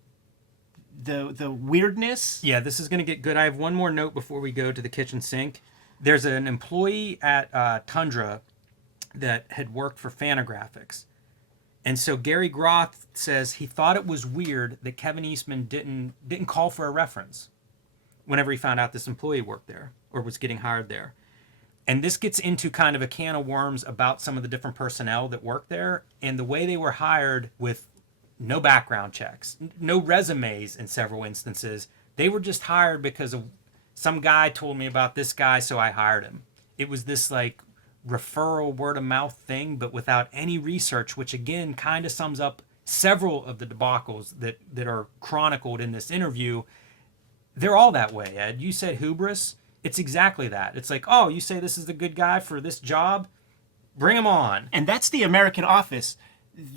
weirdness. Yeah, this is going to get good. I have one more note before we go to the Kitchen Sink. There's an employee at Tundra that had worked for Fantagraphics. And so Gary Groth says he thought it was weird that Kevin Eastman didn't call for a reference whenever he found out this employee worked there or was getting hired there. And this gets into kind of a can of worms about some of the different personnel that work there and the way they were hired with no background checks, no resumes in several instances. They were just hired because of some guy told me about this guy, so I hired him. It was this like referral word of mouth thing, but without any research, which again kind of sums up several of the debacles that are chronicled in this interview. They're all that way, Ed. You said hubris. It's exactly that. It's like, oh, you say this is the good guy for this job? Bring him on. And that's the American office.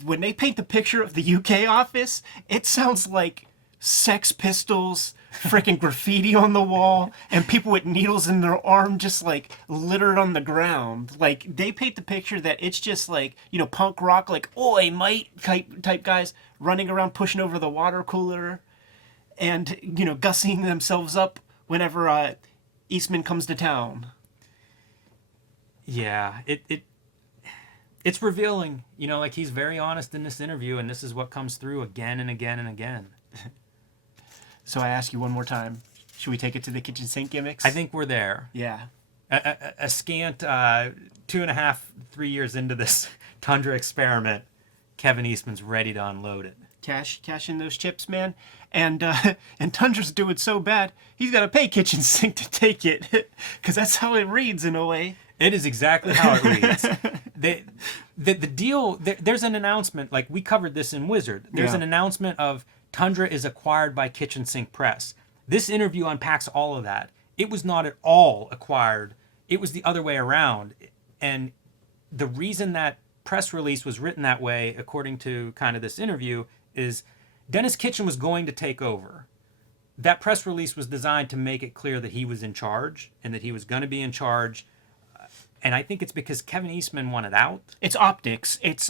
When they paint the picture of the UK office, it sounds like Sex Pistols, freaking graffiti on the wall, and people with needles in their arm just like littered on the ground. Like, they paint the picture that it's just like, you know, punk rock, like, oi, mate type guys running around pushing over the water cooler and, you know, gussying themselves up whenever Eastman comes to town. Yeah, it's revealing. You know, like, he's very honest in this interview, and this is what comes through again and again and again. So I ask you one more time. Should we take it to the kitchen sink gimmicks? I think we're there. Yeah. A scant 2.5, 3 years into this Tundra experiment, Kevin Eastman's ready to unload it. Cash in those chips, man. And Tundra's doing so bad, he's got to pay Kitchen Sink to take it. Because that's how it reads in a way. It is exactly how it reads. The deal, there's an announcement, like we covered this in Wizard. There's an announcement of Tundra is acquired by Kitchen Sink Press. This interview unpacks all of that. It was not at all acquired. It was the other way around. And the reason that press release was written that way, according to kind of this interview, is Dennis Kitchen was going to take over. That press release was designed to make it clear that he was in charge and that he was going to be in charge. And I think it's because Kevin Eastman wanted out. It's optics. It's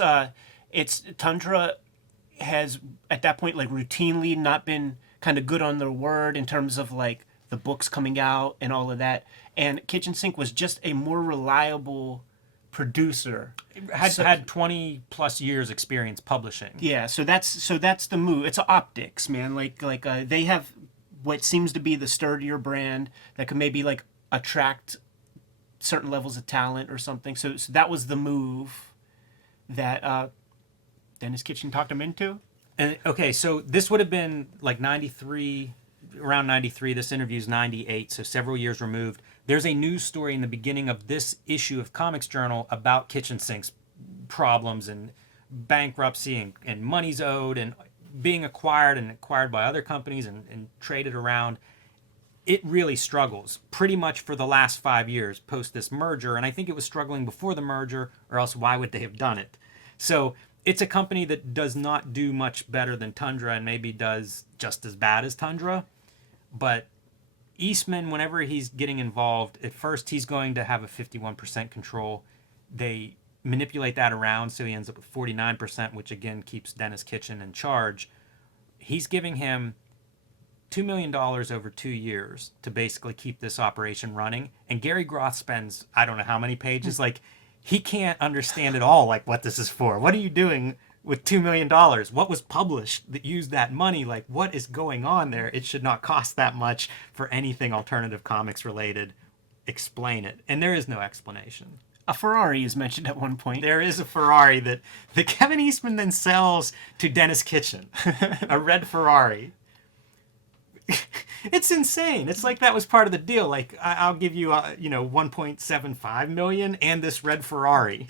Tundra has at that point like routinely not been kind of good on their word in terms of like the books coming out and all of that. And Kitchen Sink was just a more reliable producer. Had 20 plus years experience publishing. Yeah, so that's the move. It's optics, man. Like they have what seems to be the sturdier brand that could maybe like attract certain levels of talent or something. So that was the move that Dennis Kitchen talked him into. And okay, so this would have been like 93, around 93. This interview's 98, so several years removed. there's a news story in the beginning of this issue of Comics Journal about kitchen sinks problems and bankruptcy and money's owed and being acquired by other companies and traded around. It really struggles pretty much for the last 5 years post this merger. And I think it was struggling before the merger, or else why would they have done it? So it's a company that does not do much better than Tundra and maybe does just as bad as Tundra. But Eastman, whenever he's getting involved, at first he's going to have a 51% control. They manipulate that around so he ends up with 49%, which again keeps Dennis Kitchen in charge. He's giving him $2 million over 2 years to basically keep this operation running. And Gary Groth spends, I don't know how many pages, like he can't understand at all like what this is for. What are you doing with $2 million? What was published that used that money? Like what is going on there? It should not cost that much for anything alternative comics related. Explain it. And there is no explanation. A Ferrari is mentioned at one point. There is a Ferrari that Kevin Eastman then sells to Dennis Kitchen. A red Ferrari. It's insane. It's like that was part of the deal. Like I'll give you, 1.75 million and this red Ferrari.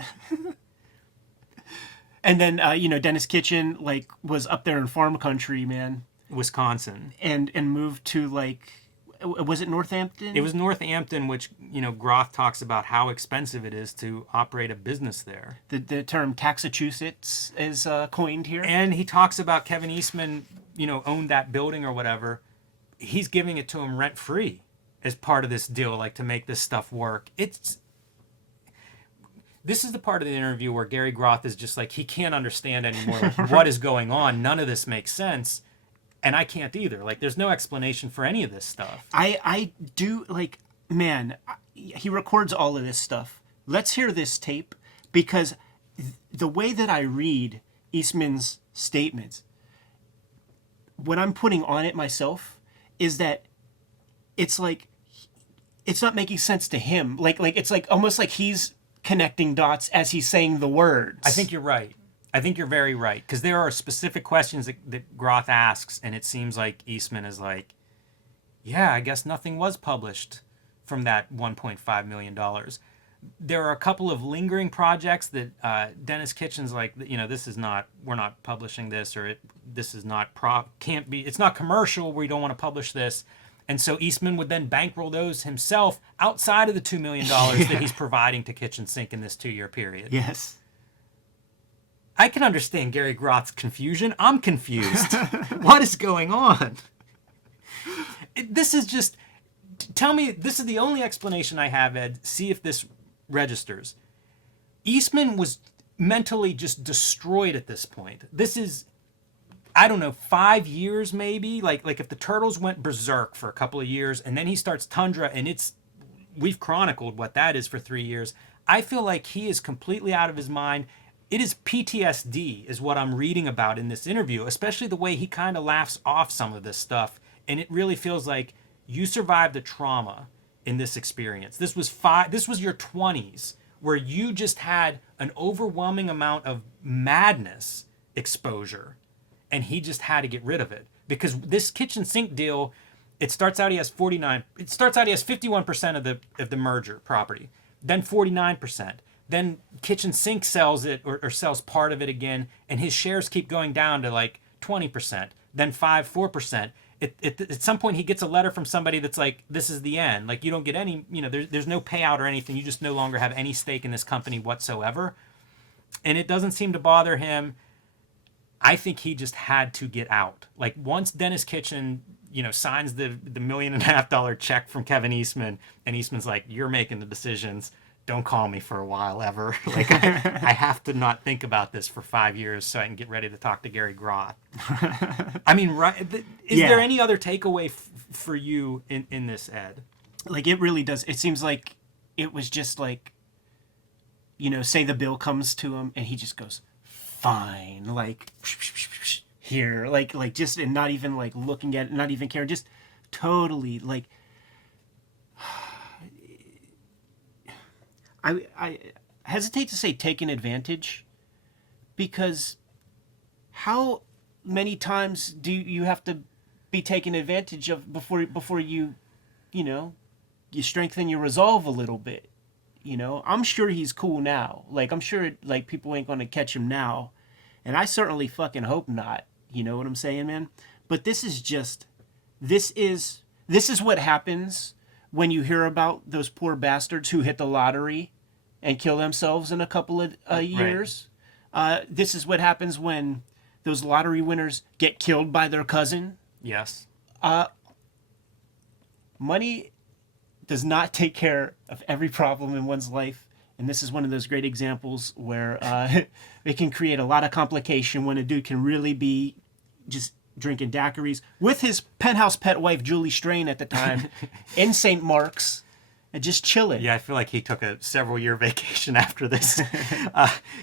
And then, Dennis Kitchen, like, was up there in farm country, man. Wisconsin. And moved to, like, was it Northampton? It was Northampton, which, Groth talks about how expensive it is to operate a business there. The term Taxachusetts is coined here. And he talks about Kevin Eastman, owned that building or whatever. He's giving it to him rent-free as part of this deal, like, to make this stuff work. This is the part of the interview where Gary Groth is just like, he can't understand anymore like, what is going on. None of this makes sense. And I can't either. Like, there's no explanation for any of this stuff. I do, like, man, he records all of this stuff. Let's hear this tape, because the way that I read Eastman's statements, what I'm putting on it myself is that it's like, it's not making sense to him. Like it's like almost like he's connecting dots as he's saying the words. I think you're right. I think you're very right. Because there are specific questions that Groth asks, and it seems like Eastman is like, yeah, I guess nothing was published from that $1.5 million. There are a couple of lingering projects that Dennis Kitchen's like, this is not, we're not publishing this, or this is not, can't be, it's not commercial, we don't want to publish this. And so Eastman would then bankroll those himself outside of the $2 million that he's providing to Kitchen Sink in this 2-year period. Yes. I can understand Gary Groth's confusion. I'm confused. What is going on? This is just... Tell me, this is the only explanation I have, Ed. See if this registers. Eastman was mentally just destroyed at this point. This is, I don't know, 5 years maybe? Like if the Turtles went berserk for a couple of years, and then he starts Tundra, and we've chronicled what that is for 3 years. I feel like he is completely out of his mind. It is PTSD is what I'm reading about in this interview, especially the way he kind of laughs off some of this stuff. And it really feels like you survived the trauma in this experience. This was your 20s, where you just had an overwhelming amount of madness exposure, and he just had to get rid of it. Because this kitchen sink deal, it starts out he has 51% of the merger property, then 49%. Then Kitchen Sink sells it or sells part of it again, and his shares keep going down to like 20%, then 4%. At some point, he gets a letter from somebody that's like, this is the end. Like, you don't get any, there's no payout or anything. You just no longer have any stake in this company whatsoever. And it doesn't seem to bother him. I think he just had to get out. Like, once Dennis Kitchen, signs the $1.5 million check from Kevin Eastman, and Eastman's like, you're making the decisions. Don't call me for a while ever. Like I have to not think about this for 5 years so I can get ready to talk to Gary Groth. I mean, right? Is there any other takeaway for you in this, Ed? Like, it really does. It seems like it was just like, say the bill comes to him and he just goes, fine, like here, like just, and not even like looking at it, not even caring, just totally like. I hesitate to say taken advantage, because how many times do you have to be taken advantage of before you you strengthen your resolve a little bit. You know, I'm sure he's cool now. Like, I'm sure, like, people ain't gonna catch him now. And I certainly fucking hope not. You know what I'm saying, man? But this is just, this is what happens when you hear about those poor bastards who hit the lottery and kill themselves in a couple of years. This is what happens when those lottery winners get killed by their cousin. Yes. Money does not take care of every problem in one's life. And this is one of those great examples where it can create a lot of complication when a dude can really be just drinking daiquiris with his penthouse pet wife, Julie Strain, at the time, in St. Mark's, and just chilling. Yeah, I feel like he took a several-year vacation after this.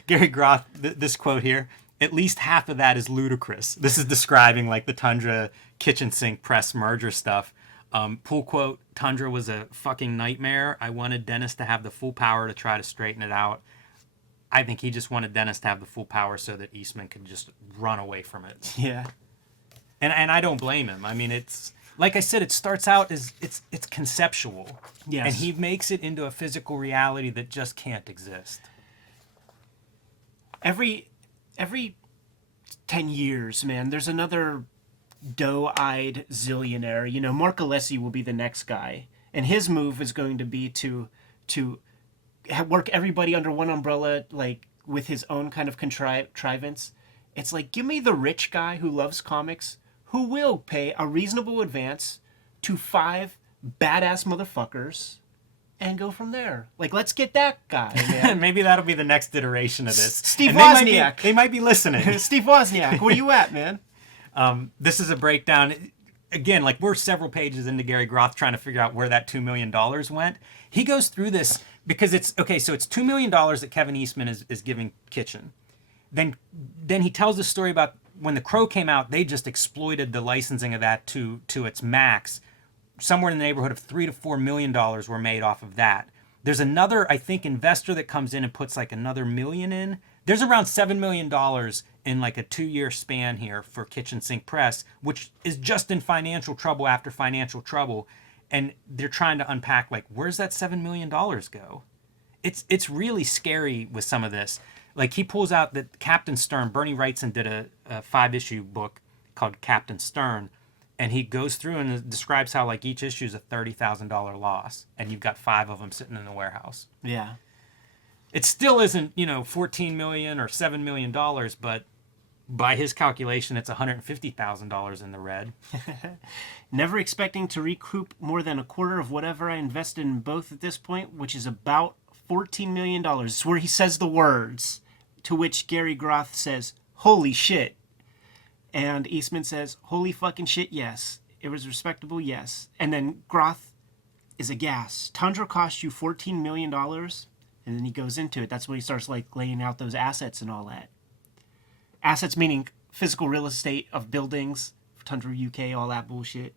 Gary Groth, this quote here, at least half of that is ludicrous. This is describing like the Tundra kitchen sink press merger stuff. Pull quote, Tundra was a fucking nightmare. I wanted Dennis to have the full power to try to straighten it out. I think he just wanted Dennis to have the full power so that Eastman could just run away from it. Yeah. And I don't blame him. I mean, it's like I said, it starts out as it's conceptual. Yes. And he makes it into a physical reality that just can't exist. Every 10 years, man, there's another doe-eyed zillionaire. You know, Mark Alessi will be the next guy. And his move is going to be to work everybody under one umbrella, like, with his own kind of contrivance. It's like, give me the rich guy who loves comics, who will pay a reasonable advance to 5 badass motherfuckers and go from there. Like, let's get that guy, man. Maybe that'll be the next iteration of this. Steve And Wozniak. They might be listening. Steve Wozniak, where you at, man? This is a breakdown. Again, like we're several pages into Gary Groth trying to figure out where that $2 million went. He goes through this because it's, okay, so it's $2 million that Kevin Eastman is giving Kitchen. Then he tells the story about when The Crow came out, they just exploited the licensing of that to its max. Somewhere in the neighborhood of $3 to $4 million were made off of that. There's another, I think, investor that comes in and puts like another $1 million in. There's around $7 million in like a 2-year span here for Kitchen Sink Press, which is just in financial trouble after financial trouble. And they're trying to unpack, like, where's that $7 million go? It's really scary with some of this. Like, he pulls out that Captain Stern, Bernie Wrightson did a 5-issue book called Captain Stern, and he goes through and describes how, like, each issue is a $30,000 loss, and you've got 5 of them sitting in the warehouse. Yeah. It still isn't, you know, $14 million or $7 million, but by his calculation, it's $150,000 in the red. Never expecting to recoup more than a quarter of whatever I invested in both at this point, which is about $14 million. It's where he says the words, to which Gary Groth says, holy shit. And Eastman says, holy fucking shit, yes. It was respectable, yes. And then Groth is aghast. Tundra cost you $14 million? And then he goes into it. That's when he starts, like, laying out those assets and all that. Assets meaning physical real estate of buildings, Tundra UK, all that bullshit.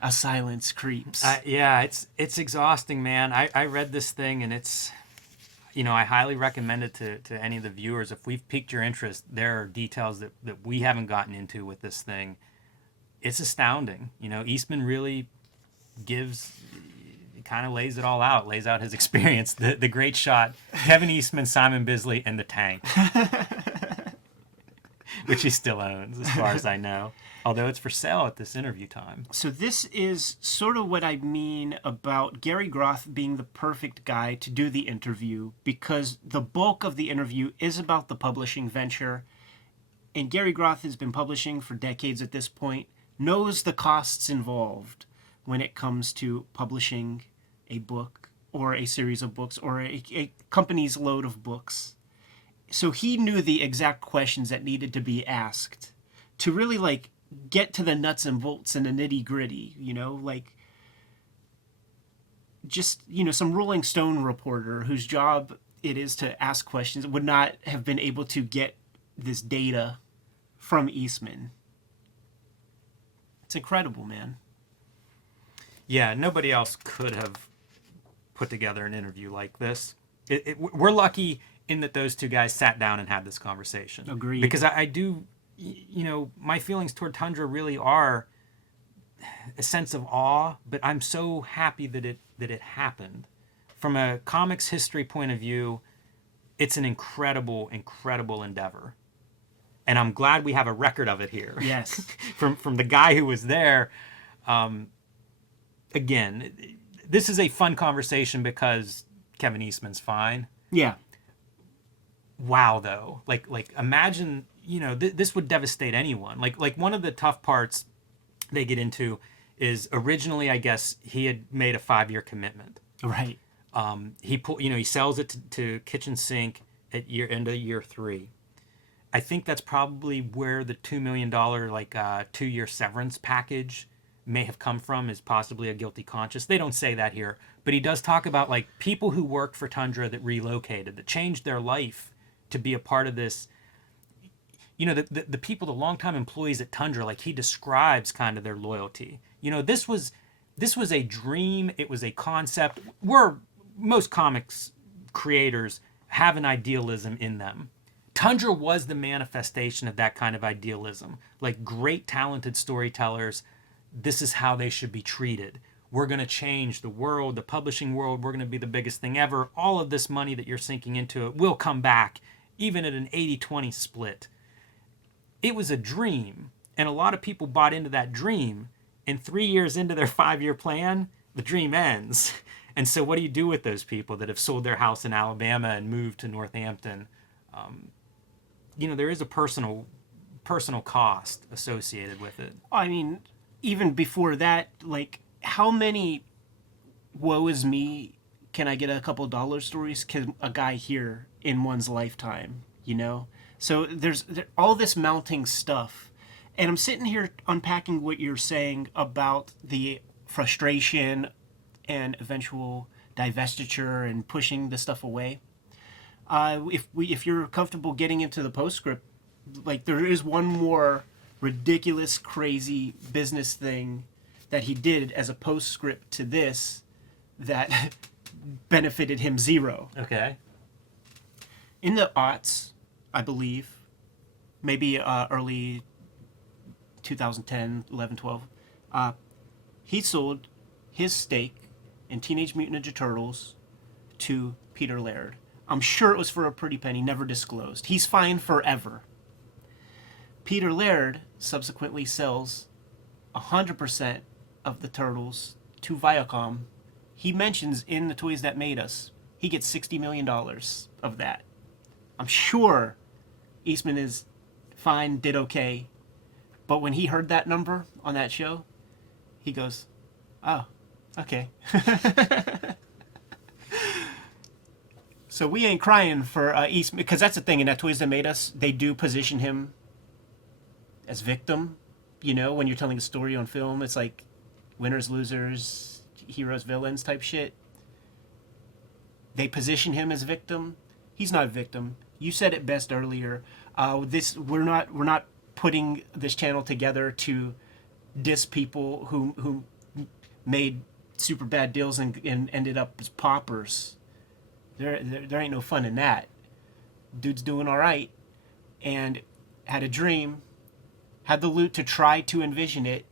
A silence creeps. Yeah, it's exhausting, man. I read this thing, and it's, you know, I highly recommend it to any of the viewers. If we've piqued your interest, there are details that we haven't gotten into with this thing. It's astounding. You know, Eastman really kind of lays it all out, lays out his experience. The great shot, Kevin Eastman, Simon Bisley, and the tank. Which he still owns, as far as I know. Although it's for sale at this interview time. So this is sort of what I mean about Gary Groth being the perfect guy to do the interview, because the bulk of the interview is about the publishing venture. And Gary Groth has been publishing for decades at this point, knows the costs involved when it comes to publishing a book or a series of books or a company's load of books. So he knew the exact questions that needed to be asked to really, like, get to the nuts and bolts and the nitty gritty, you know, like, just, you know, some Rolling Stone reporter whose job it is to ask questions would not have been able to get this data from Eastman. It's incredible, man. Yeah, nobody else could have put together an interview like this. We're lucky in that those two guys sat down and had this conversation. Agreed. Because I do, you know, my feelings toward Tundra really are, a sense of awe, but I'm so happy that it happened. From a comics history point of view, it's an incredible endeavor. And I'm glad we have a record of it here. Yes. from the guy who was there. Again, this is a fun conversation because Kevin Eastman's fine. Yeah. Wow, though. Like imagine, this would devastate anyone. Like one of the tough parts they get into is originally, I guess, he had made a 5-year commitment. Right. He sells it to Kitchen Sink at end of year 3. I think that's probably where the $2 million 2-year severance package may have come from, is possibly a guilty conscience. They don't say that here, but he does talk about like people who worked for Tundra that relocated, that changed their life to be a part of this. The people, the longtime employees at Tundra, like he describes kind of their loyalty. This was a dream. It was a concept. Most comics creators have an idealism in them. Tundra was the manifestation of that kind of idealism. Like great, talented storytellers, this is how they should be treated. We're going to change the world, the publishing world. We're going to be the biggest thing ever. All of this money that you're sinking into it will come back, even at an 80-20 split. It was a dream, and a lot of people bought into that dream. And 3 years into their 5-year plan, the dream ends. And so what do you do with those people that have sold their house in Alabama and moved to Northampton? There is a personal cost associated with it. I mean, even before that, like, how many woe is me, can I get a couple dollar stories can a guy hear in one's lifetime, So there's all this mounting stuff. And I'm sitting here unpacking what you're saying about the frustration and eventual divestiture and pushing the stuff away. If you're comfortable getting into the postscript, like there is one more ridiculous, crazy business thing that he did as a postscript to this that benefited him zero. Okay. In the aughts, I believe, maybe early 2010, 11, 12, he sold his stake in Teenage Mutant Ninja Turtles to Peter Laird. I'm sure it was for a pretty penny, never disclosed. He's fine forever. Peter Laird subsequently sells 100% of the Turtles to Viacom. He mentions in The Toys That Made Us, he gets $60 million of that. I'm sure Eastman is fine, did okay. But when he heard that number on that show, he goes, oh, okay. So we ain't crying for Eastman, because that's the thing, in That Toys That Made Us, they do position him as victim. When you're telling a story on film, it's like winners, losers, heroes, villains type shit. They position him as victim. He's not a victim. You said it best earlier. We're not putting this channel together to diss people who made super bad deals and ended up as paupers. There ain't no fun in that. Dude's doing all right, and had a dream, had the loot to try to envision it,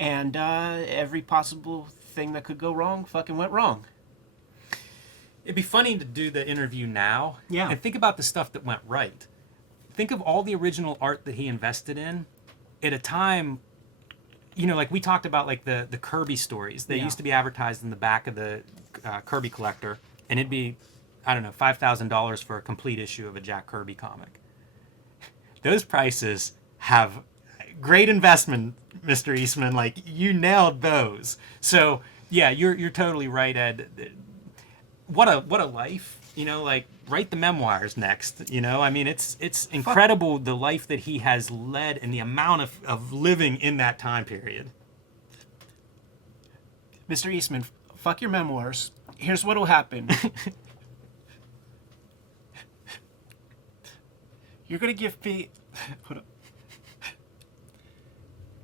and every possible thing that could go wrong fucking went wrong. It'd be funny to do the interview now. Yeah. And think about the stuff that went right. Think of all the original art that he invested in at a time, like we talked about, like the Kirby stories. They used to be advertised in the back of the Kirby collector, and it'd be, I don't know, $5,000 for a complete issue of a Jack Kirby comic. Those prices have great investment, Mr. Eastman. Like, you nailed those. So, yeah, you're totally right, Ed. What a life. Write the memoirs next. I mean, it's incredible the life that he has led and the amount of living in that time period. Mr. Eastman, fuck your memoirs. Here's what'll happen. You're gonna give me... Hold up.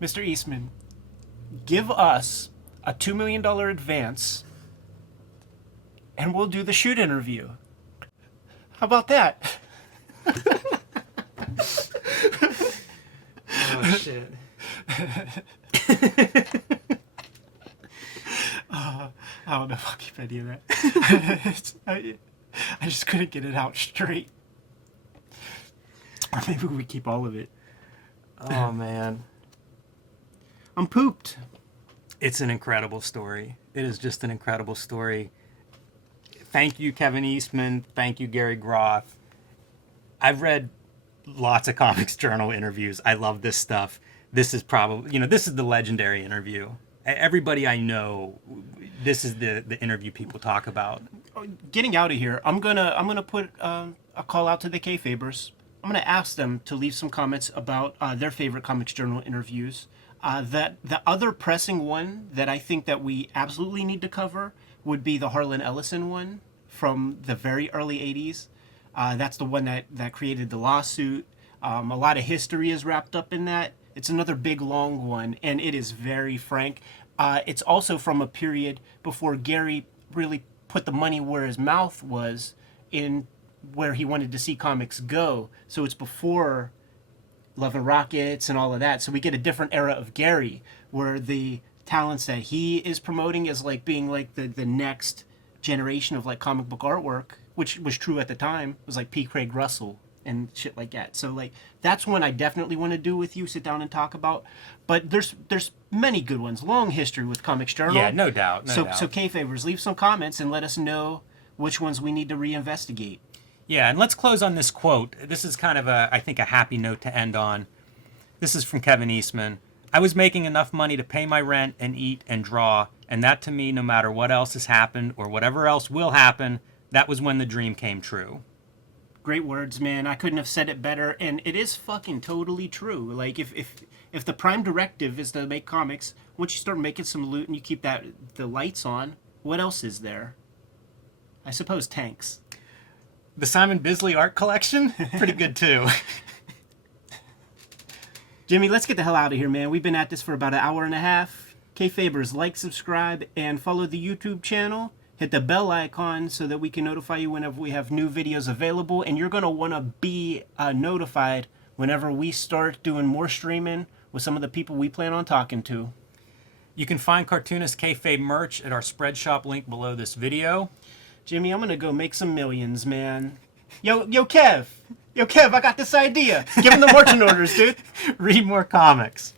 Mr. Eastman, give us a $2 million advance and we'll do the shoot interview. How about that? Oh, shit. I don't know if I'll keep any of that. I just couldn't get it out straight. Or maybe we keep all of it. Oh, man. I'm pooped. It's an incredible story. It is just an incredible story. Thank you, Kevin Eastman. Thank you, Gary Groth. I've read lots of Comics Journal interviews. I love this stuff. This is probably, this is the legendary interview. Everybody I know, this is the interview people talk about. Getting out of here, I'm gonna put a call out to the Kayfabers. I'm gonna ask them to leave some comments about their favorite Comics Journal interviews. That the other pressing one that I think that we absolutely need to cover would be the Harlan Ellison one from the very early '80s. That's the one that created the lawsuit. A lot of history is wrapped up in that. It's another big, long one, and it is very frank. It's also from a period before Gary really put the money where his mouth was in where he wanted to see comics go. So it's before Love and Rockets and all of that. So we get a different era of Gary where the talents that he is promoting is like being like the next generation of like comic book artwork, which was true at the time. It was like P. Craig Russell and shit like that. So like that's one I definitely want to do with you, sit down and talk about. But there's many good ones. Long history with Comics Journal. Yeah, no doubt. So Kayfabers, leave some comments and let us know which ones we need to reinvestigate. Yeah, and let's close on this quote. This is kind of I think, a happy note to end on. This is from Kevin Eastman. I was making enough money to pay my rent and eat and draw, and that to me, no matter what else has happened or whatever else will happen, that was when the dream came true. Great words, man. I couldn't have said it better, and it is fucking totally true. Like if the prime directive is to make comics, once you start making some loot and you keep the lights on, what else is there? I suppose tanks. The Simon Bisley art collection? Pretty good, too. Jimmy, let's get the hell out of here, man. We've been at this for about an hour and a half. Kayfabers, like, subscribe, and follow the YouTube channel. Hit the bell icon so that we can notify you whenever we have new videos available. And you're going to want to be notified whenever we start doing more streaming with some of the people we plan on talking to. You can find Cartoonist Kayfabe merch at our Spreadshop link below this video. Jimmy, I'm going to go make some millions, man. Yo, Kev, I got this idea. Give him the marching orders, dude. Read more comics.